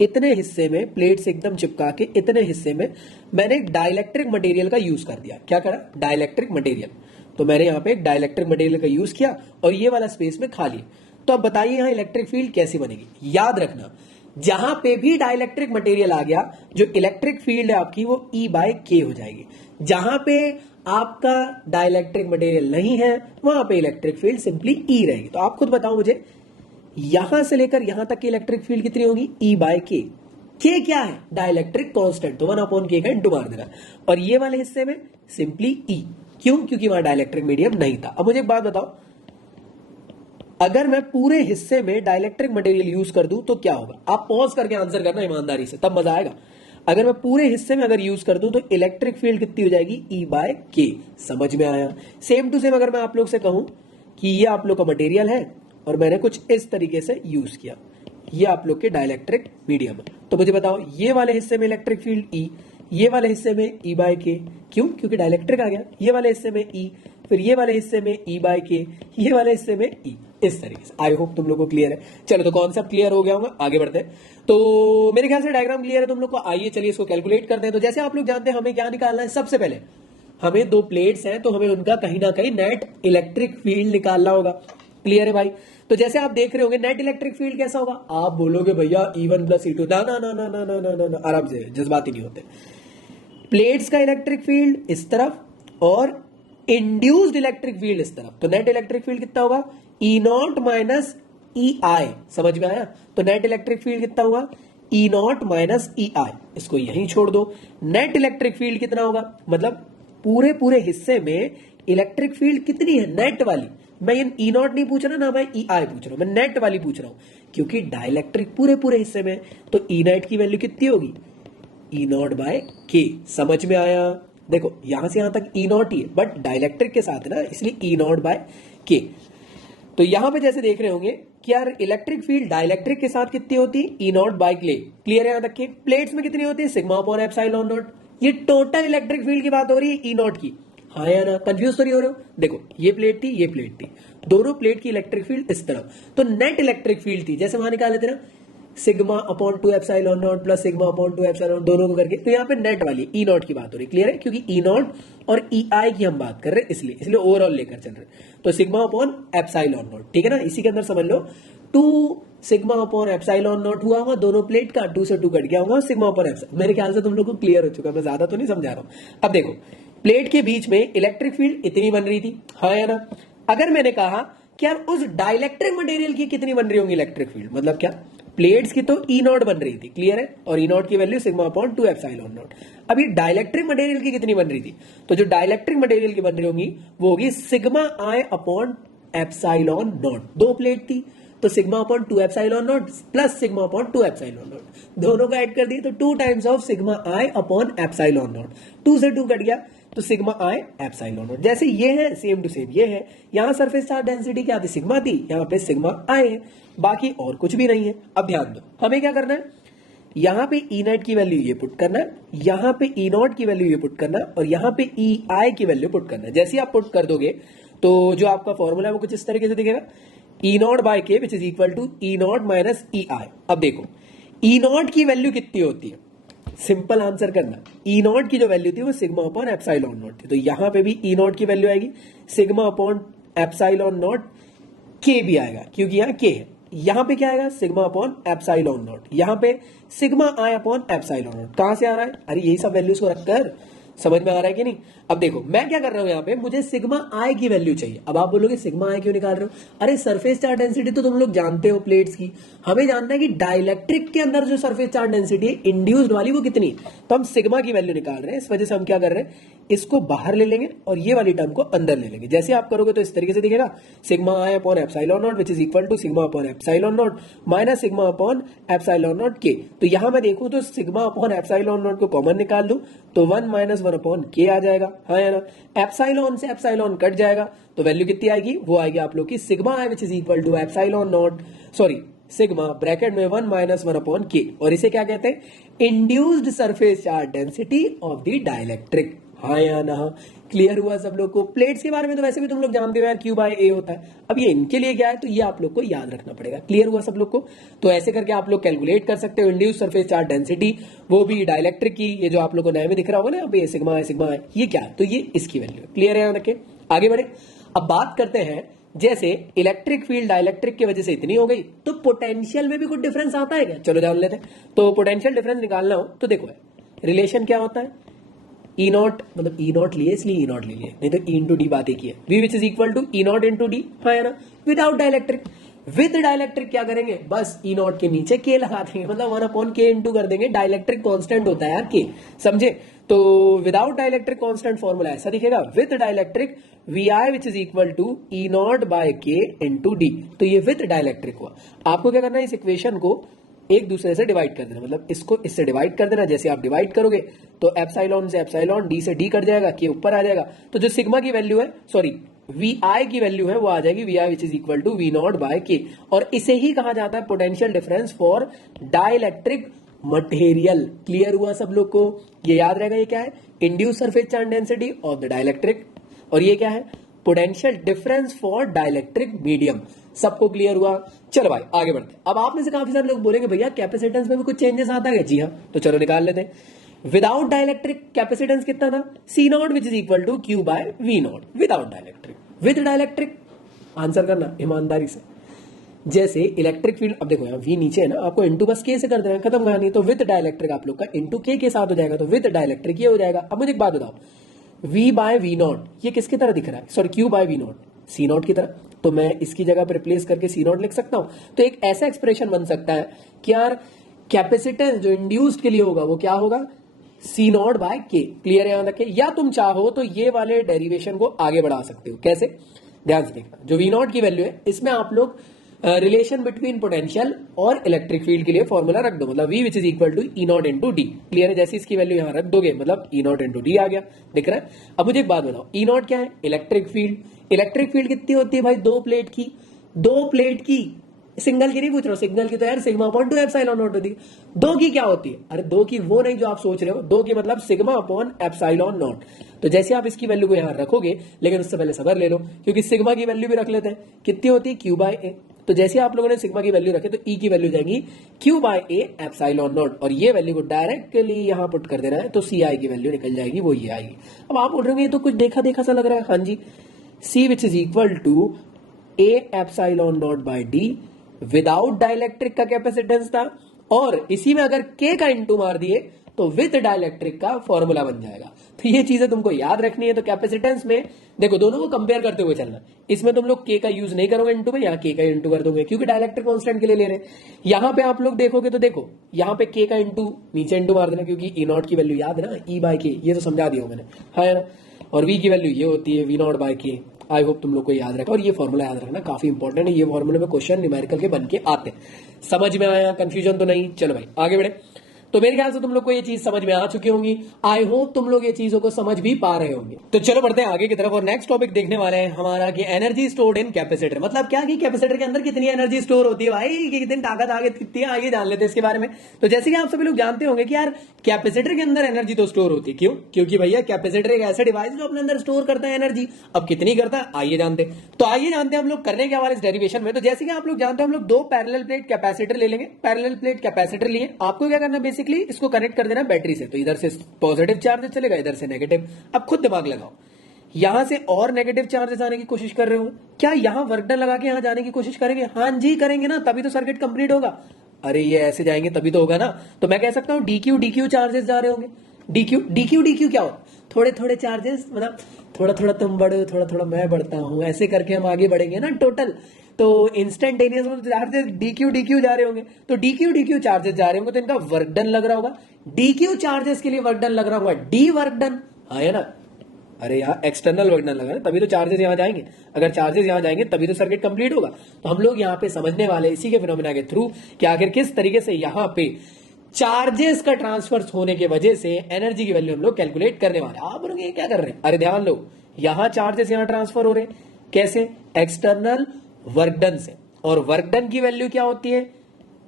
इतने हिस्से में, प्लेट से एकदम चिपका के इतने हिस्से में मैंने एक डाइलेक्ट्रिक मटेरियल का यूज कर दिया। क्या करा? Dielectric material. तो मैंने यहां पे एक डाइलेक्ट्रिक मटेरियल का यूज किया और ये वाला स्पेस में खा लिया। तो अब बताइए यहां इलेक्ट्रिक फील्ड कैसी बनेगी? याद रखना, जहां पे भी डाइलेक्ट्रिक मटेरियल आ गया, जो इलेक्ट्रिक फील्ड है आपकी वो E बाय के हो जाएगी। जहां पे आपका डाइलेक्ट्रिक मटेरियल नहीं है वहां पे इलेक्ट्रिक फील्ड सिंपली E रहेगी। तो आप खुद बताओ मुझे, यहां से लेकर यहां तक की इलेक्ट्रिक फील्ड कितनी होगी? E बाय के। के क्या है? डाइलेक्ट्रिक कांस्टेंट, तो 1/k का इंटू मार देना। और ये वाले हिस्से में सिंपली E। क्यों? क्योंकि वहां डाइलेक्ट्रिक मीडियम नहीं था। अब मुझे एक बात बताओ, अगर मैं पूरे हिस्से में डाइलेक्ट्रिक मटेरियल यूज कर दूं तो क्या होगा? आप पॉज करके आंसर करना ईमानदारी से, तब मजा आएगा। अगर मैं पूरे हिस्से में अगर यूज कर दूं तो इलेक्ट्रिक फील्ड कितनी हो जाएगी? E बाय के। समझ में आया? सेम टू सेम अगर मैं आप लोग से कहूं कि ये आप लोग का मटेरियल है और मैंने कुछ इस तरीके से यूज किया, ये आप लोग के डाइलेक्ट्रिक मीडियम है, तो मुझे बताओ ये वाले हिस्से में इलेक्ट्रिक फील्ड E, ये वाले हिस्से में E बाय के। क्यों? क्योंकि डाइलेक्ट्रिक आ गया। ये वाले हिस्से में E, फिर ये वाले हिस्से में E बाय के, ये वाले हिस्से में E। इस तरीके से। आई होप तुम लोग को क्लियर है। चलो तो कॉन्सेप्ट क्लियर हो गया होगा, आगे बढ़ते हैं। तो मेरे ख्याल से डायग्राम क्लियर है तुम लोग को। आइए चलिए इसको कैलकुलेट करते हैं। तो जैसे आप लोग जानते हैं हमें क्या निकालना है, सबसे पहले हमें दो प्लेट्स हैं तो हमें उनका कहीं ना कहीं नेट इलेक्ट्रिक फील्ड निकालना होगा। क्लियर है भाई? तो जैसे आप देख रहे होंगे नेट इलेक्ट्रिक फील्ड कैसा होगा? आप बोलोगे भैया E1 प्लस E2। ना ना ना ना ना ना ना ना, आराम से, जज्बाती नहीं होते। प्लेट्स का इलेक्ट्रिक फील्ड इस तरफ और इंड्यूस्ड इलेक्ट्रिक फील्ड इस तरफ। तो नेट इलेक्ट्रिक फील्ड कितना होगा? E naught minus EI। समझ में आया? तो नेट इलेक्ट्रिक फील्ड कितना होगा? E naught minus EI। इसको यहीं छोड़ दो। नेट इलेक्ट्रिक फील्ड कितना होगा? मतलब पूरे पूरे हिस्से में इलेक्ट्रिक फील्ड कितनी है? नेट वाली। मैं ये E नॉट नहीं पूछ रहा ना, मैं EI पूछ रहा हूं, मैं नेट वाली पूछ रहा हूं, क्योंकि डाइलेक्ट्रिक पूरे पूरे हिस्से में। तो E नेट की वैल्यू कितनी होगी? E नॉट बाय के। समझ में आया? देखो यहां से यहां तक E नॉट ही है, बट डाइलेक्ट्रिक के साथ है ना, इसलिए E नॉट बाय के। तो यहां पे जैसे देख रहे होंगे कि यार इलेक्ट्रिक फील्ड डाइलेक्ट्रिक के साथ कितनी होती है? E नॉट बाय के। क्लियर है यहां तक के? प्लेट्स में कितनी होती है? Sigma upon epsilon not. ये टोटल इलेक्ट्रिक फील्ड की बात हो रही है E नॉट की। हाँ या ना? कंफ्यूज तो नहीं हो रहे हो? देखो ये प्लेट थी, ये प्लेट थी, दोनों प्लेट की इलेक्ट्रिक फील्ड इस तरफ। तो नेट इलेक्ट्रिक फील्ड थी, जैसे वहां निकाले थे ना, sigma upon 2 epsilon not plus sigma upon 2 epsilon, दोनों को करके। तो यहाँ पे नेट वाली E नॉट की बात हो रही है। क्लियर है? क्योंकि E नॉट और EI की हम बात कर रहे हैं, इसलिए ओवरऑल लेकर चल रहे हैं। तो सिग्मा अपॉन एप्सिलॉन नॉट, ठीक है ना? इसी के अंदर समझ लो 2 सिग्मा अपॉन एप्सिलॉन नॉट हुआ होगा दोनों प्लेट का, 2 से 2 कट गया होगा, सिग्मा अपॉन एप्सिलॉन। मेरे ख्याल से तुम लोग को क्लियर हो चुका है, मैं ज्यादा तो नहीं समझा रहा हूं। अब देखो प्लेट के बीच में इलेक्ट्रिक फील्ड इतनी बन रही थी, हाँ या ना? अगर मैंने कहा कि यार उस डाइलेक्ट्रिक मटेरियल की कितनी बन रही होंगी इलेक्ट्रिक फील्ड, मतलब क्या? प्लेट्स की तो E नॉट बन रही थी। क्लियर है? और E नॉट की value sigma upon 2 epsilon not. अभी डाइलेक्ट्रिक मटेरियल की कितनी बन रही थी? तो जो डाइलेक्ट्रिक मटेरियल की बन रही होंगी वो होगी sigma I upon epsilon not. दो प्लेट थी तो sigma upon 2 epsilon not plus sigma upon 2 epsilon not, दोनों का ऐड कर दिए तो 2 times of sigma I upon epsilon not. 2 से 2 कट गया तो सिग्मा I एप्सिलॉन नॉट। जैसे ये है सेम टू सेम ये है। यहां सरफेस चार्ज डेंसिटी क्या थी? सिग्मा थी, यहां पे सिग्मा I है, बाकी और कुछ भी नहीं है। अब ध्यान दो, हमें क्या करना है? यहां पे E नेट की वैल्यू ये पुट करना है, यहां पे E नॉट की वैल्यू ये पुट करना है और यहां पे EI की वैल्यू पुट करना है। जैसे आप पुट कर दोगे तो जो आपका फॉर्मूला है वो कुछ इस तरीके से दिखेगा, E naught by K which is equal to E naught minus EI। अब देखो E नॉट की वैल्यू कितनी होती है? सिंपल आंसर करना, E नॉट की जो वैल्यू थी वो सिग्मा अपॉन एप्सिलॉन नॉट थी, तो यहां पे भी E नॉट की वैल्यू आएगी सिग्मा अपॉन एप्सिलॉन नॉट के भी आएगा, क्योंकि यहां के है। यहां पे क्या आएगा? Sigma upon epsilon not. यहां पे sigma I upon epsilon not. कहां से आ रहा है? अरे यही सब वैल्यूज को रखकर। समझ में आ रहा है कि नहीं? अब देखो मैं क्या कर रहा हूं, यहां पे मुझे सिग्मा I की वैल्यू चाहिए। अब आप बोलोगे सिग्मा I क्यों निकाल रहे हो? अरे सरफेस चार्ज डेंसिटी तो तुम लोग जानते हो प्लेट्स की, हमें जानना है कि डाइलेक्ट्रिक के अंदर जो सरफेस चार्ज डेंसिटी है इंड्यूस्ड वाली वो कितनी। तो हम सिग्मा की वैल्यू निकाल रहे हैं, इस वजह से हम क्या कर रहे हैं, इसको बाहर ले लेंगे और ये वाली टर्म को अंदर ले लेंगे। जैसे आप करोगे तो इस तरीके से दिखेगा, sigma I upon epsilon naught which is equal to sigma upon epsilon naught minus sigma upon epsilon naught K. तो यहां मैं देखूं तो सिग्मा अपॉन एप्सिलॉन नॉट को कॉमन निकाल दूं तो 1 माइनस 1 अपॉन के आ जाएगा, हाँ या ना? एप्सिलॉन से एप्सिलॉन कट जाएगा तो वैल्यू कितनी आएगी? वो आएगी आप लोग की sigma I which is equal to epsilon naught, sorry sigma bracket में 1 माइनस 1 अपॉन के, और इसे क्या कहते हैं? Induced surface charge density of the dielectric, हाँ या ना? क्लियर हुआ सब लोग को? प्लेट्स के बारे में तो वैसे भी तुम लोग जानते हो यार, क्यू बाय ए होता है। अब ये इनके लिए क्या है, तो ये आप लोग को याद रखना पड़ेगा। क्लियर हुआ सब लोग को? तो ऐसे करके आप लोग कैलकुलेट कर सकते हो इंड्यूस सरफेस चार्ज डेंसिटी, वो भी डाइलेक्ट्रिक की। ये जो आप लोग को नए में दिख रहा होगा ना, अब ये सिग्मा है, ये क्या है, तो ये इसकी वैल्यू है। क्लियर है? याद रखे। आगे बढ़े। अब बात करते हैं, जैसे इलेक्ट्रिक फील्ड डाइलेक्ट्रिक की वजह से इतनी हो गई, तो पोटेंशियल में भी कुछ डिफरेंस आता है क्या? चलो जान लेते हैं। तो पोटेंशियल डिफरेंस निकालना हो तो देखो, रिलेशन क्या होता है, ई नॉट, मतलब ई नॉट लिए इसलिए ई नॉट ले लिए, नहीं तो ई इंटू डी बात एक ही है। V which is equal to E naught into D, है ना, विदाउट डाइलेक्ट्रिक। विद डाइलेक्ट्रिक क्या करेंगे, बस ई नॉट के नीचे के लगा देंगे, मतलब 1 के इंटू कर देंगे। डाइलेक्ट्रिक कांस्टेंट होता है यार के, समझे? तो विदाउट डाइलेक्ट्रिक कांस्टेंट फॉर्मूला ऐसा दिखेगा, with dielectric V I which is equal to E naught by K into D. तो ये विद डाइलेक्ट्रिक हुआ। आपको क्या करना है, इस इक्वेशन को एक दूसरे से डिवाइड कर देना, मतलब इसको इससे डिवाइड कर देना। जैसे आप डिवाइड करोगे तो एप्सिलॉन से एप्सिलॉन, डी से डी कट जाएगा, के ऊपर आ जाएगा। तो जो सिग्मा की वैल्यू है, सॉरी वी आई की वैल्यू है, वो आ जाएगी V I which is equal to V naught by K. और इसे ही कहा जाता है potential difference for dielectric material. Clear हुआ सब लोग को? ये याद रहेगा। ये क्या है, induce surface charge density of the dielectric, और ये क्या है, potential difference for dielectric medium. सबको क्लियर हुआ? चलो भाई आगे बढ़ते हैं। अब आप में से काफी सारे लोग बोलेंगे भैया कैपेसिटेंस में भी कुछ चेंजेस आता है? जी हाँ, तो चलो निकाल लेते हैं। विदाउट डाइलेक्ट्रिक कैपेसिटेंस कितना था, C not which is equal to Q by V not, without dielectric. With dielectric answer करना ईमानदारी से। जैसे इलेक्ट्रिक फील्ड, अब देखो यहाँ वी नीचे है ना, आपको इंटू बस के से कर देना, खत्म कहानी। तो विद डाइलेक्ट्रिक आप लोग का इंटू के साथ हो जाएगा, तो विद डाइलेक्ट्रिक ये हो जाएगा। अब मुझे एक बात बताओ, v बाय वी नॉट ये किसकी तरह दिख रहा है, sorry Q by V naught, C naught की तरह। तो मैं इसकी जगह पर रिप्लेस करके सी नॉट लिख सकता हूं। तो एक ऐसा एक्सप्रेशन बन सकता है कि यार कैपेसिटेंस जो इंड्यूस्ड के लिए होगा वो क्या होगा, सी नॉट बाय के। क्लियर है? याद रखें। या तुम चाहो तो ये वाले डेरिवेशन को आगे बढ़ा सकते हो। कैसे? ध्यान से देखना। जो वी नॉट की वैल्यू है, इसमें आप लोग रिलेशन बिटवीन पोटेंशियल और इलेक्ट्रिक फील्ड के लिए फॉर्मूला रख दो, मतलब v which is equal to E naught into D. Clear है? जैसे इसकी वैल्यू यहां रख दोगे, मतलब ई नॉट इंटू डी आ गया, दिख रहा है? अब मुझे एक बात बताओ, ई नॉट क्या है, इलेक्ट्रिक फील्ड। इलेक्ट्रिक फील्ड कितनी होती है भाई, 2 प्लेट की। 2 प्लेट की, सिंगल की नहीं पूछ रहा हूं, सिंगल की तो यार सिग्मा अपॉन 2 एप्सिलॉन नॉट होती है। 2 की क्या होती है, अरे 2 की वो नहीं जो आप सोच रहे हो, 2 की मतलब सिग्मा अपॉन एप्सिलॉन नॉट। तो जैसे आप इसकी वैल्यू को यहां रखोगे, लेकिन उससे पहले सबर ले लो, क्योंकि सिग्मा की वैल्यू भी रख लेते हैं। कितनी होती है, क्यू बाय ए। तो जैसे आप लोगों ने सिग्मा की वैल्यू रखे, तो ई की वैल्यू जाएगी Q by A epsilon naught, और ये वैल्यू को डायरेक्टली यहां पुट कर देना है, तो सी आई की वैल्यू निकल जाएगी, वो ये आएगी। अब आप बोल रहे हैं तो कुछ देखा देखा सा लग रहा है। हाँ जी, C which is equal to A epsilon not by D without dielectric का कैपेसिटेंस था, और इसी में अगर के का इंटू मार दिए तो विद डाइलेक्ट्रिक का फॉर्मूला बन जाएगा। तो ये चीजें तुमको याद रखनी है। तो कैपेसिटेंस में देखो, दोनों को कंपेयर करते हुए चलना। इसमें तुम लोग के का यूज नहीं करोगे इंटू में, यहाँ के का इंटू कर दोगे, क्योंकि डाइलेक्ट्रिक कांस्टेंट के लिए ले रहे हैं। यहाँ पे आप लोग देखोगे तो देखो, यहाँ पे के का इंटू नीचे इंटू मार देना, क्योंकि ई नॉट की वैल्यू याद है ना, ई बाय के, ये तो समझा दिया मैंने, है ना। और वी की वैल्यू ये होती है वी नॉट बाय के। आई होप तुम लोग को याद रखा, और ये फॉर्मूला याद रखना काफी इंपॉर्टेंट है। ये फॉर्मूले में क्वेश्चन न्यूमेरिकल के बन के आते हैं। समझ में आया? कंफ्यूजन तो नहीं? चलो भाई आगे बढ़े। तो मेरे ख्याल से तुम लोग को ये चीज समझ में आ चुकी होंगी। आई होप तुम लोग ये चीजों को समझ भी पा रहे होंगे। तो चलो बढ़ते हैं आगे की तरफ, और नेक्स्ट टॉपिक देखने वाले हैं हमारा कि एनर्जी स्टोर्ड इन कैपेसिटर। मतलब क्या कि कैपेसिटर के अंदर कितनी एनर्जी स्टोर होती है भाई, कितनी ताकत आगे कितनी है, आगे जान लेते हैं इसके बारे में। तो जैसे कि आप सभी लोग जानते होंगे कि यार कैपेसिटर के अंदर एनर्जी तो स्टोर होती है। क्यों? क्योंकि भैया कैपेसिटर एक ऐसा डिवाइस जो अपने अंदर स्टोर करता है एनर्जी। अब कितनी करता है आइए जानते हैं। तो आइए जानते हैं हम लोग करने के हमारे इस डेरिवेशन में। तो जैसे कि आप लोग जानते हैं, हम लोग 2 पैरेलल प्लेट कैपेसिटर ले लेंगे। पैरेलल प्लेट कैपेसिटर लिए, आपको क्या करना, बेसिकली इसको कनेक्ट कर देना बैटरी से। तो इधर से पॉजिटिव चार्जेस चलेगा, इधर से नेगेटिव। अब खुद दिमाग लगाओ, यहां से और नेगेटिव चार्जेस आने की कोशिश कर रहे हो, क्या यहां वर्क डन लगा के यहां जाने की कोशिश करेंगे? हाँ जी करेंगे ना, तभी तो सर्किट कंप्लीट होगा। अरे ये ऐसे जाएंगे तभी तो होगा ना। तो मैं कह सकता हूं डीक्यू चार्जेस जा रहे होंगे। डीक्यू क्या हो, थोड़े थोड़े चार्जेस, मतलब थोड़ा थोड़ा तुम बढ़ो, थोड़ा थोड़ा मैं बढ़ता हूं, ऐसे करके हम आगे बढ़ेंगे ना टोटल। तो इंस्टेंटेनियस में चार्जेस डीक्यू जा रहे होंगे, तो डीक्यू चार्जेस जा रहे होंगे, तो इनका वर्क डन लग रहा होगा। डीक्यू चार्जेस के लिए वर्क डन लग रहा होगा, डी वर्क डन, हाँ है ना। अरे यहाँ एक्सटर्नल वर्क डन लगा है, तभी तो चार्जेस यहां जाएंगे। अगर चार्जेस यहां जाएंगे तभी तो सर्किट कंप्लीट होगा। तो हम लोग यहाँ पे समझने वाले इसी के फिनोमेना के थ्रू कि आखिर किस तरीके से यहाँ पे चार्जेस का ट्रांसफर होने की वजह से एनर्जी की वैल्यू हम लोग कैलकुलेट करने वाले। आप बोलोगे क्या कर रहे हैं, अरे ध्यान लो, यहां चार्जेस यहां ट्रांसफर हो रहे हैं, कैसे, एक्सटर्नल वर्क डन से। और वर्क डन की वैल्यू क्या होती है,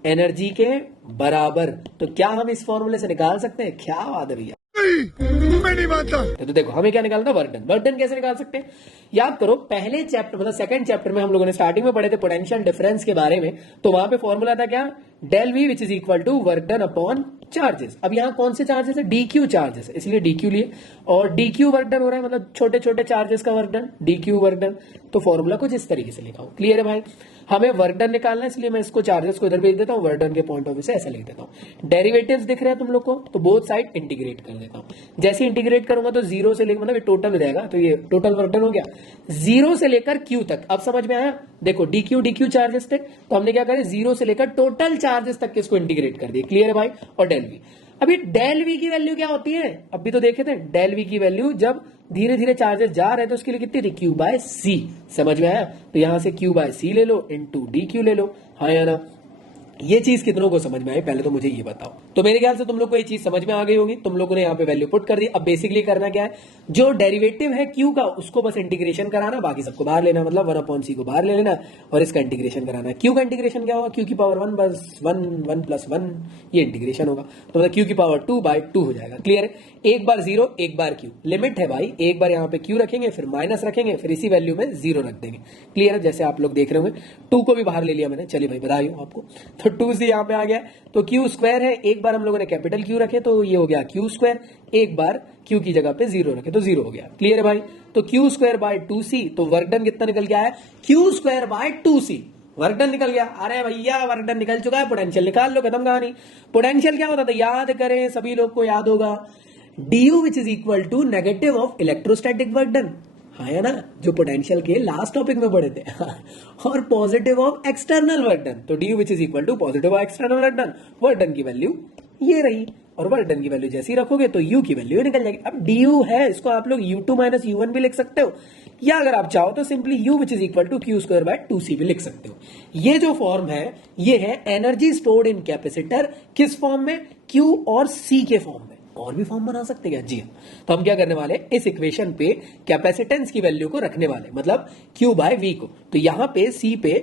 एनर्जी के बराबर। तो क्या हम इस फॉर्मूले से निकाल सकते हैं? क्या बात है भैया, मैं नहीं मानता। तो देखो हमें क्या निकालना, वर्क डन। वर्क डन कैसे निकाल सकते हैं, याद करो पहले चैप्टर मतलब सेकंड चैप्टर में हम लोगों ने स्टार्टिंग में पढ़े थे पोटेंशियल डिफरेंस के बारे में। तो वहां पे फॉर्मूला था क्या, del V which is equal to work done upon charges. अब यहाँ कौन से चार्जेस है, डी क्यू चार्जेस, इसलिए डी क्यू लिए, और डी क्यू वर्क डन हो रहा है मतलब छोटे छोटे चार्जेस का work done, D Q work done. तो फॉर्मूला कुछ इस तरीके से लिखा हूं, क्लियर है भाई। हमें वर्क डन निकालना है, इसलिए मैं इसको चार्जेस को इधर भेज देता हूं, वर्क डन के पॉइंट ऑफ व्यू से ऐसा लिख देता हूं। डेरिवेटिव्स दिख रहे हैं तुम लोग को, तो बोथ साइड इंटीग्रेट कर देता हूं। जैसे इंटीग्रेट करूंगा तो जीरो से लेकर मतलब टोटल हो जाएगा, तो ये टोटल वर्क डन हो गया जीरो से लेकर क्यू तक। अब समझ में आया, देखो डी क्यू चार्जेस थे, तो हमने क्या करें जीरो से लेकर टोटल चार्जेस तक इसको इंटीग्रेट कर दिए, क्लियर है भाई। और डेल वी, अभी डेल वी की वैल्यू क्या होती है, अभी तो देखे थे डेल वी की वैल्यू जब धीरे धीरे चार्जेस जा रहे हैं तो उसके लिए कितनी थी, क्यू बाय सी। समझ में आया, तो यहां से क्यू बाय सी ले लो इनटू डी क्यू ले लो, हाँ या ना। ये चीज कितनों को समझ में आई, पहले तो मुझे ये बताओ। तो मेरे ख्याल से तुम लोग को ये चीज समझ में आ गई होगी, तुम लोगों ने यहाँ पे वैल्यू पुट कर दी। अब बेसिकली करना क्या है, जो डेरिवेटिव है क्यू का उसको बस इंटीग्रेशन कराना, बाकी सबको बाहर लेना, मतलब वन अपॉन सी को बाहर ले लेना और इसका इंटीग्रेशन कराना है। क्यू का इंटीग्रेशन क्या होगा, क्यू की पावर 1 बस 1 प्लस 1 ये इंटीग्रेशन होगा, तो मतलब क्यू की पावर 2 बाय 2 हो जाएगा, क्लियर है। एक बार जीरो एक बार क्यू, लिमिट है भाई, एक बार यहाँ पे क्यू रखेंगे फिर माइनस रखेंगे फिर इसी वैल्यू में जीरो रख देंगे, क्लियर है। जैसे आप लोग देख रहे होंगे 2 को भी बाहर ले लिया मैंने, चलिए भाई बधाई हो आपको। तो 2 से यहाँ पे आ गया, तो क्यू स्क्वायर है, एक बार हम लोगों ने कैपिटल क्यू रखे तो ये हो गया क्यू स्क्वायर, एक बार क्यू की जगह पे जीरो रखे तो जीरो हो गया, क्लियर है भाई। तो क्यू स्क्वायर बाय 2c, तो वर्क डन कितना निकल गया है, Q square by 2c, work done निकल गया। अरे भैया वर्क डन निकल चुका है, पोटेंशियल निकाल लो, खत्म कहानी। पोटेंशियल क्या होता था, याद करें, सभी लोग को याद होगा, du which is equal to negative of electrostatic work done, हाँ या ना, जो पोटेंशियल के लास्ट टॉपिक में पढ़े थे और positive of external work done, तो du which is equal to positive of external work done. Work done की वैल्यू ये रही, और वर्क डन की वैल्यू जैसी रखोगे तो u की वैल्यू निकल जाएगी। अब du है, इसको आप लोग u2 माइनस u1 भी लिख सकते हो, या अगर आप चाहो तो simply u which is equal to Q square by 2c भी लिख सकते हो। ये जो फॉर्म है ये है एनर्जी स्टोर्ड इन कैपेसिटर, किस फॉर्म में, q और c के फॉर्म में। और भी फॉर्म बना सकते हैं क्या, जी हाँ। तो हम क्या करने वाले, इस इक्वेशन पे कैपेसिटेंस की वैल्यू को रखने वाले, मतलब q बाय v को, तो यहां पे c पे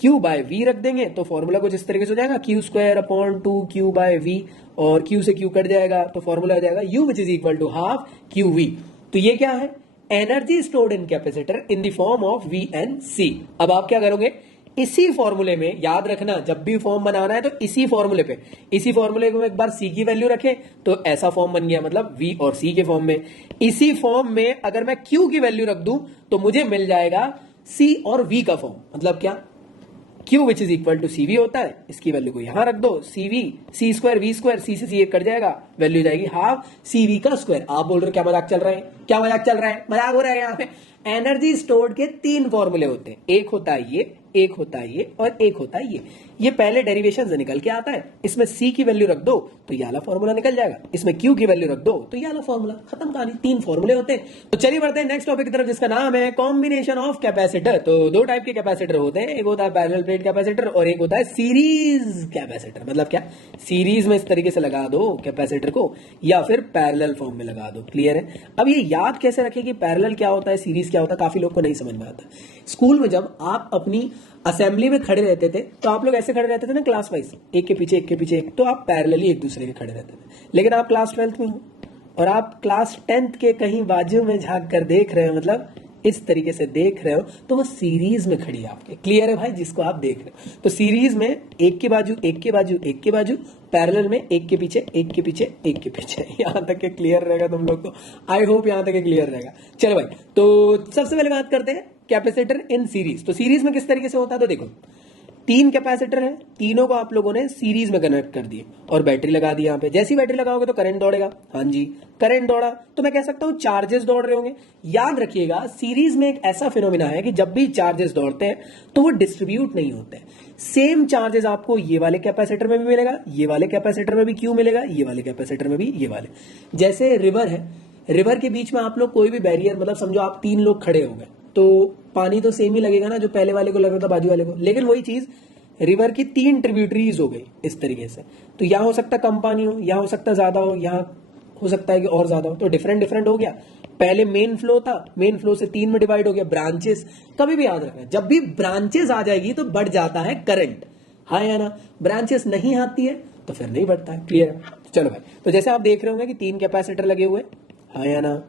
q बाय v रख देंगे, तो फॉर्मूला कुछ इस तरीके से हो जाएगा, क्यू स्क्वायर अपॉन 2 q बाय v, और q से q कट जाएगा तो फॉर्मूला हो जाएगा u which is equal to half Q V. तो ये क्या है, energy stored in capacitor in the form of v and c। अब आप क्या करोगे, इसी फॉर्मूले में, याद रखना जब भी फॉर्म बनाना है तो इसी फॉर्मूले पे, इसी फॉर्मूले को एक बार c की वैल्यू रखें तो ऐसा फॉर्म बन गया, मतलब v और c के फॉर्म में। इसी फॉर्म में अगर मैं q की वैल्यू रख दूं तो मुझे मिल जाएगा c और v का फॉर्म, मतलब क्या, q which is equal to cv होता है, इसकी वैल्यू को यहां रख दो, cv c square v square, c से c एक कट जाएगा, वैल्यू जाएगी हाफ cv का स्क्वायर। आप बोल रहे हो क्या मजाक चल रहा है, क्या मजाक चल रहा है, मजाक हो रहा है। यहाँ पे एनर्जी स्टोर्ड के 3 फॉर्मूले होते हैं, एक होता है ये, एक होता है ये, और एक होता है ये पहले डेरिवेशन से निकल के आता है। इसमें c की वैल्यू रख दो तो ये वाला फॉर्मूला निकल जाएगा, इसमें q की वैल्यू रख दो तो ये वाला फॉर्मूला, खत्म कहानी। 3 फॉर्मूले होते हैं। तो चलिए बढ़ते हैं नेक्स्ट टॉपिक की तरफ, जिसका नाम है कॉम्बिनेशन ऑफ कैपेसिटर। तो 2 टाइप के कैपेसिटर होते हैं, एक होता है पैरेलल प्लेट कैपेसिटर और एक होता है सीरीज कैपेसिटर। मतलब क्या, सीरीज में इस तरीके से लगा दो कैपेसिटर को या फिर पैरेलल फॉर्म में लगा दो, क्लियर है। अब ये याद कैसे रखें कि पैरेलल क्या होता है, सीरीज क्या होता है, काफी लोग को नहीं समझ में आता। स्कूल में जब आप अपनी असेंबली में खड़े रहते थे तो आप लोग ऐसे खड़े रहते थे ना, क्लास वाइज, एक के पीछे एक के पीछे एक, तो आप पैरेलली एक दूसरे के खड़े रहते थे। लेकिन आप क्लास 12th में हो और आप क्लास 10th के कहीं बाजू में झांक कर देख रहे हो, मतलब इस तरीके से देख रहे हो, तो वो सीरीज में खड़ी है आपके, क्लियर है भाई, जिसको आप देख रहे हो। तो सीरीज में एक के बाजू एक के बाजू एक के बाजू, पैरेलल में एक के पीछे एक के पीछे एक के पीछे। यहां तक के क्लियर रहेगा तुम लोग को, आई होप यहां तक के क्लियर रहेगा। चलो भाई, तो सबसे पहले बात करते हैं कैपेसिटर इन सीरीज। तो सीरीज में किस तरीके से होता है, तो देखो 3 कैपेसिटर हैं, तीनों को आप लोगों ने सीरीज में कनेक्ट कर दिए और बैटरी लगा दी। यहाँ पे जैसी बैटरी लगाओगे तो करंट दौड़ेगा, हाँ जी, करंट दौड़ा तो मैं कह सकता हूं चार्जेस दौड़ रहे होंगे। याद रखिएगा सीरीज में एक ऐसा फिनोमिना है कि जब भी चार्जेस दौड़ते हैं तो वो डिस्ट्रीब्यूट नहीं होते हैं। सेम चार्जेस आपको ये वाले कैपेसिटर में भी मिलेगा, ये वाले कैपेसिटर में भी क्यू मिलेगा, ये वाले कैपेसिटर में भी ये वाले। जैसे रिवर है, रिवर के बीच में आप लोग कोई भी बैरियर, मतलब समझो आप 3 लोग खड़े हो गए तो पानी तो सेम ही लगेगा ना, जो पहले वाले को लग रहा था बाजू वाले को। लेकिन वही चीज रिवर की 3 ट्रिब्यूटरीज हो गई इस तरीके से, तो यहां हो सकता है कम पानी हो, यहां हो सकता है ज्यादा हो, यहां हो सकता है कि और ज्यादा हो, तो डिफरेंट डिफरेंट हो गया। पहले मेन फ्लो था, मेन फ्लो से 3 में डिवाइड हो गया। ब्रांचेस कभी भी याद रखना, जब भी ब्रांचेस आ जाएगी तो बढ़ जाता है करंट, हाँ या ना। ब्रांचेस नहीं आती है तो फिर नहीं बढ़ता है, क्लियर है। चलो भाई, तो जैसे आप देख रहे होंगे कि 3 कैपेसिटर लगे हुए, हाँ या ना,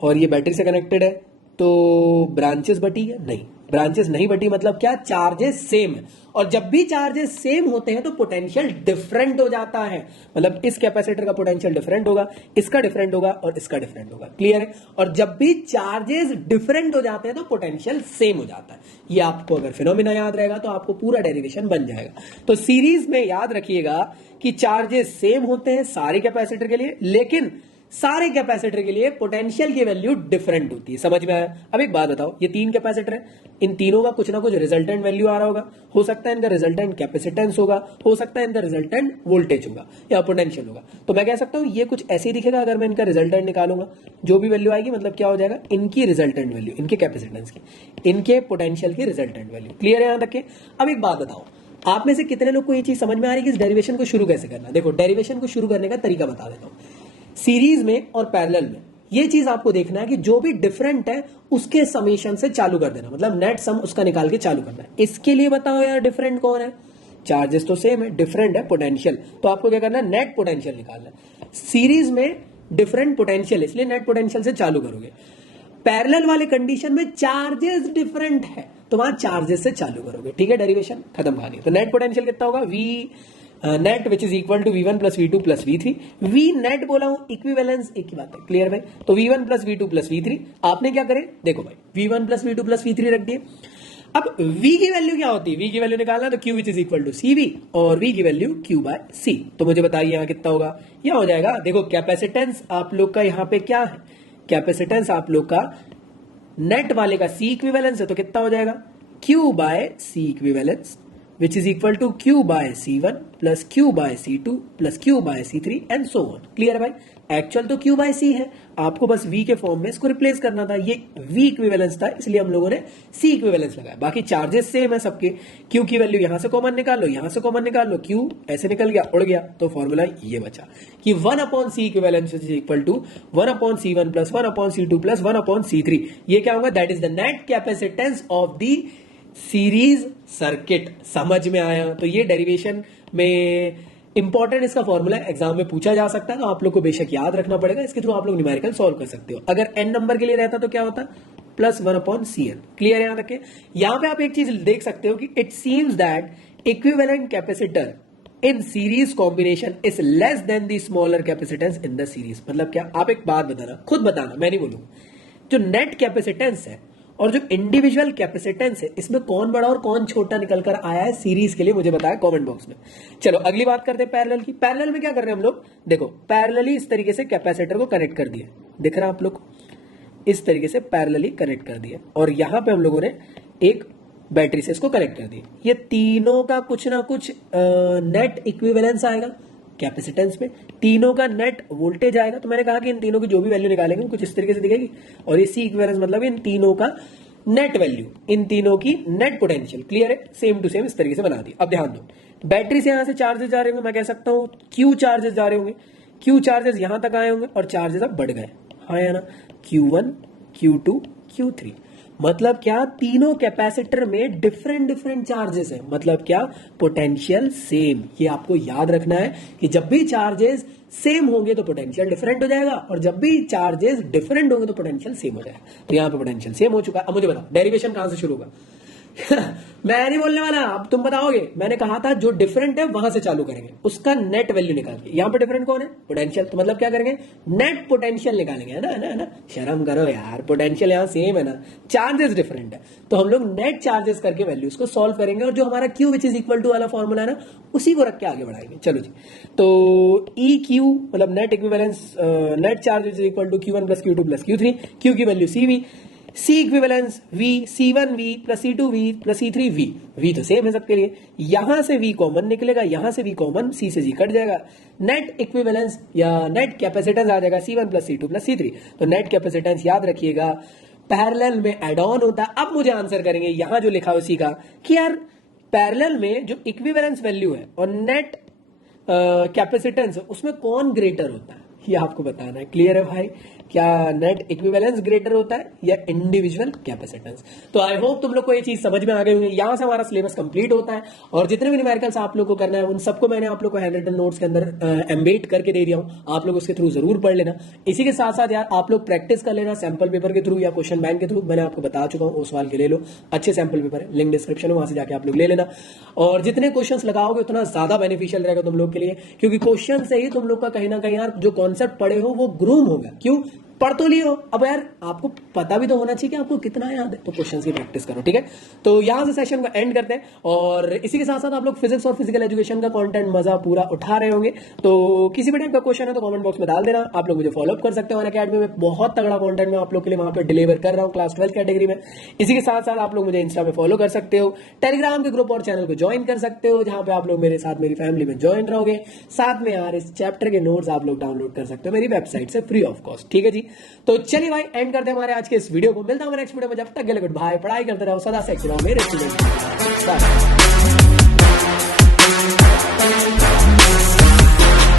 और ये बैटरी से कनेक्टेड है, तो ब्रांचेस बटी है? नहीं, ब्रांचेस नहीं बटी। मतलब क्या? चार्जेस सेम है, और जब भी चार्जेस सेम होते हैं तो पोटेंशियल डिफरेंट हो जाता है। मतलब इस कैपेसिटर का पोटेंशियल डिफरेंट होगा, इसका डिफरेंट होगा, और इसका डिफरेंट होगा। क्लियर है? और जब भी चार्जेस डिफरेंट हो जाते हैं तो पोटेंशियल सेम हो जाता है। ये आपको अगर फिनोमिना याद रहेगा तो आपको पूरा डेरिवेशन बन जाएगा। तो सीरीज में याद रखिएगा कि चार्जेस सेम होते हैं सारे कैपेसिटर के लिए, लेकिन सारे कैपेसिटर के लिए पोटेंशियल की वैल्यू डिफरेंट होती है। समझ में आया? अब एक बात बताओ, ये 3 कैपेसिटर है, इन तीनों का कुछ ना कुछ रिजल्टेंट वैल्यू आ रहा होगा। हो सकता है इनका रिजल्टेंट कैपेसिटेंस होगा, हो सकता है इनका रिजल्टेंट वोल्टेज होगा या पोटेंशियल होगा। तो मैं कह सकता हूं ये कुछ ऐसे ही दिखेगा। अगर मैं इनका रिजल्टेंट निकालूंगा, जो भी वैल्यू आएगी मतलब क्या हो जाएगा, इनकी रिजल्टेंट वैल्यू, इनके कैपेसिटेंस की, इनके पोटेंशियल की रिजल्टेंट वैल्यू। क्लियर है यहां तक के? अब एक बात बताओ, आप में से कितने लोग को ये चीज समझ में आ रही है कि इस डेरिवेशन को शुरू कैसे करना? देखो, डेरिवेशन को शुरू करने का तरीका बता देता हूं। सीरीज में और पैरेलल में ये चीज आपको देखना है कि जो भी डिफरेंट है उसके समेशन से चालू कर देना, मतलब नेट सम उसका निकाल के चालू करना है। इसके लिए बताओ यार, डिफरेंट कौन है? चार्जेस तो सेम है, डिफरेंट है पोटेंशियल, तो आपको क्या करना है, नेट पोटेंशियल निकालना है। सीरीज में डिफरेंट पोटेंशियल, इसलिए नेट पोटेंशियल से चालू करोगे। पैरेलल वाले कंडीशन में चार्जेस डिफरेंट है, तो वहां चार्जेस से चालू करोगे। ठीक है, डेरिवेशन खत्म कहानी। तो नेट पोटेंशियल कितना होगा? V net which is equal to V1 plus V2 plus V3। V net बोला हूं, इक्विवेलेंस एक ही बात है। क्लियर भाई? तो V1 plus V2 plus V3 आपने क्या करे, देखो भाई, V1 plus V2 plus V3 रख दिए। अब V की वैल्यू क्या होती है? V की वैल्यू निकालना, तो Q which is equal to CV, और V की वैल्यू Q बाय C। तो मुझे बताइए यहां कितना होगा? यह हो जाएगा, देखो कैपेसिटेंस आप लोग का यहां पे क्या है, कैपेसिटेंस आप लोग का नेट वाले का C इक्विवेलेंस है, तो कितना हो जाएगा, Q by C equivalence which is equal to Q by C1 plus Q by C2 plus Q by C3 and so on। Clear है भाई? एक्चुअल तो Q by C है, आपको बस V के फॉर्म में इसको रिप्लेस करना था। ये V इक्विवेलेंस था, इसलिए हम लोगों ने C इक्विवेलेंस लगाया। बाकी चार्जेस सेम है सबके। Q की वैल्यू यहां से कॉमन निकाल लो, यहां से कॉमन निकाल लो, Q ऐसे निकल गया, उड़ गया, तो फॉर्मूला ये बचा कि 1/C equivalence is equal to 1/C1 plus 1/C2 plus 1/C3। ये क्या होगा? That is the net capacitance of the series circuit. समझ में आया? तो ये डेरिवेशन में इंपॉर्टेंट इसका फॉर्मूला एग्जाम में पूछा जा सकता है, तो आप लोग को बेशक याद रखना पड़ेगा। इसके थ्रू आप लोग न्यूमेरिकल सॉल्व कर सकते हो। अगर n नंबर के लिए रहता तो क्या होता? Plus 1/CN। क्लियर है यहां तक के? यहां पे आप एक चीज देख सकते हो कि it seems that equivalent capacitor in series combination is less than the smaller capacitance in the series. मतलब क्या? आप एक बात बताना, खुद बताना, मैं नहीं बोलूंगा। जो नेट कैपेसिटेंस है और जो इंडिविजुअल कैपेसिटेंस है, इसमें कौन बड़ा और कौन छोटा निकल कर आया है सीरीज के लिए, मुझे बताया कमेंट बॉक्स में। चलो अगली बात करते हैं पैरेलल की। पैरेलल में क्या कर रहे हैं हम लोग? देखो, पैरेलली इस तरीके से कैपेसिटर को कनेक्ट कर दिया, दिख रहा है आप लोग को? इस तरीके से पैरेलली कनेक्ट कर दिया, और यहां पे हम लोगों ने एक बैटरी से इसको कनेक्ट कर दिया। ये तीनों का कुछ ना कुछ नेट इक्विवेलेंस आएगा कैपेसिटेंस में, तीनों का नेट वोल्टेज आएगा। तो मैंने कहा कि इन तीनों की जो भी वैल्यू निकालेंगे कुछ इस तरीके से दिखेगी, और ये सी इक्विवेलेंस मतलब इन तीनों का नेट वैल्यू, इन तीनों की नेट पोटेंशियल। क्लियर है? सेम टू सेम इस तरीके से बना दी। अब ध्यान दो, बैटरी से यहां से चार्जेस जा रहे होंगे, मैं कह सकता हूं Q चार्जेस जा रहे होंगे, Q चार्जेस यहां तक आए होंगे, और चार्जेस अब बढ़ गए, हाँ या ना? Q1 Q2 Q3। मतलब क्या? तीनों कैपेसिटर में डिफरेंट डिफरेंट चार्जेस है। मतलब क्या? Potential same. ये आपको याद रखना है कि जब भी चार्जेस सेम होंगे तो पोटेंशियल डिफरेंट हो जाएगा, और जब भी चार्जेस डिफरेंट होंगे तो पोटेंशियल सेम हो जाएगा। तो यहां पे पोटेंशियल सेम हो चुका है। अब मुझे बताओ डेरिवेशन कहां से शुरू होगा? मैं नहीं बोलने वाला, अब तुम बताओगे। मैंने कहा था जो डिफरेंट है वहां से चालू करेंगे, उसका नेट वैल्यू निकाल के। यहां पे डिफरेंट कौन है? पोटेंशियल। तो मतलब क्या करेंगे? नेट पोटेंशियल निकालेंगे, है ना? है ना? शर्म करो यार, पोटेंशियल यहां सेम है ना, चार्जेस डिफरेंट है, तो हम लोग नेट चार्जेस करके वैल्यूज को सॉल्व करेंगे, और जो हमारा Q which is equal to वाला फॉर्मूला है ना, उसी को रख के आगे बढ़ाएंगे। चलो जी, तो EQ मतलब net equivalence, net charge is equal to Q1 plus Q2 plus Q3। Q की वैल्यू CV, C equivalence V, C1 V plus C2 V plus C3 V। V तो सेम है सबके लिए, यहां से V कॉमन निकलेगा, यहां से V कॉमन, C से G कट जाएगा, नेट इक्विवेलेंस या नेट कैपेसिटेंस आ जाएगा C1 plus C2 plus C3। तो नेट कैपेसिटेंस याद रखिएगा पैरेलल में एड ऑन होता है। अब मुझे आंसर करेंगे यहां जो लिखा है उसी का, कि यार पैरेलल में जो इक्विवेलेंस वैल्यू है और नेट कैपेसिटेंस उसमें कौन ग्रेटर होता है, ये आपको बताना है। क्लियर है भाई? क्या नेट इक्विवेलेंस ग्रेटर होता है या इंडिविजुअल कैपेसिटेंस। तो आई होप तुम लोग को ये चीज समझ में आ गई होंगी। यहां से हमारा सिलेबस कंप्लीट होता है और जितने भी न्यूमेरिकल्स आप लोग को करना है उन सबको मैंने आप लोग को हैंड रिटन नोट्स के अंदर एम्बेड करके दे दिया हूं, आप लोग उसके थ्रू जरूर पढ़ लेना। इसी के साथ साथ यार आप लोग प्रैक्टिस कर लेना सैंपल पेपर के थ्रू या क्वेश्चन बैंक के थ्रू, मैंने आपको बता चुका हूं, उस सवाल के ले लो, अच्छे सैंपल पेपर है, लिंक डिस्क्रिप्शन में, वहां से जाके आप लोग ले लेना। और जितने क्वेश्चंस लगाओगे उतना ज्यादा बेनिफिशियल रहेगा तुम लोग के लिए, क्योंकि क्वेश्चन से ही तुम लोग का कहीं ना कहीं यार जो कॉन्सेप्ट पढ़े हो वो ग्रूम होगा। क्यों पढ़ तो लियो, अब यार आपको पता भी तो होना चाहिए कि आपको कितना याद है, तो क्वेश्चंस की प्रैक्टिस करो, ठीक है। तो यहां से सेशन को एंड करते हैं और इसी के साथ साथ आप लोग फिजिक्स और फिजिकल एजुकेशन का कंटेंट मजा पूरा उठा रहे होंगे। तो किसी भी टाइप का क्वेश्चन है तो कमेंट बॉक्स में डाल देना। आप लोग मुझे फॉलो अप कर सकते हो अकेडमी में, बहुत तगड़ा कंटेंट मैं आप लोग के लिए वहां पर डिलीवर कर रहा हूँ क्लास 12 कैटेगरी में। इसी के साथ साथ आप लोग मुझे इंस्टा पे फॉलो कर सकते हो, टेलीग्राम के ग्रुप और चैनल को ज्वाइन कर सकते हो, जहां पे आप लोग मेरे साथ मेरी फैमिली में ज्वाइन रहोगे। साथ में यार इस चैप्टर के नोट्स आप लोग डाउनलोड कर सकते हो मेरी वेबसाइट से फ्री ऑफ कॉस्ट, ठीक है जी। तो चलिए भाई एंड करते हैं हमारे आज के इस वीडियो को, मिलता हूं नेक्स्ट वीडियो में, जब तक के लिए गुड बाय, पढ़ाई करते रहो, सदा सेक्सी रहो मेरे स्टूडेंट।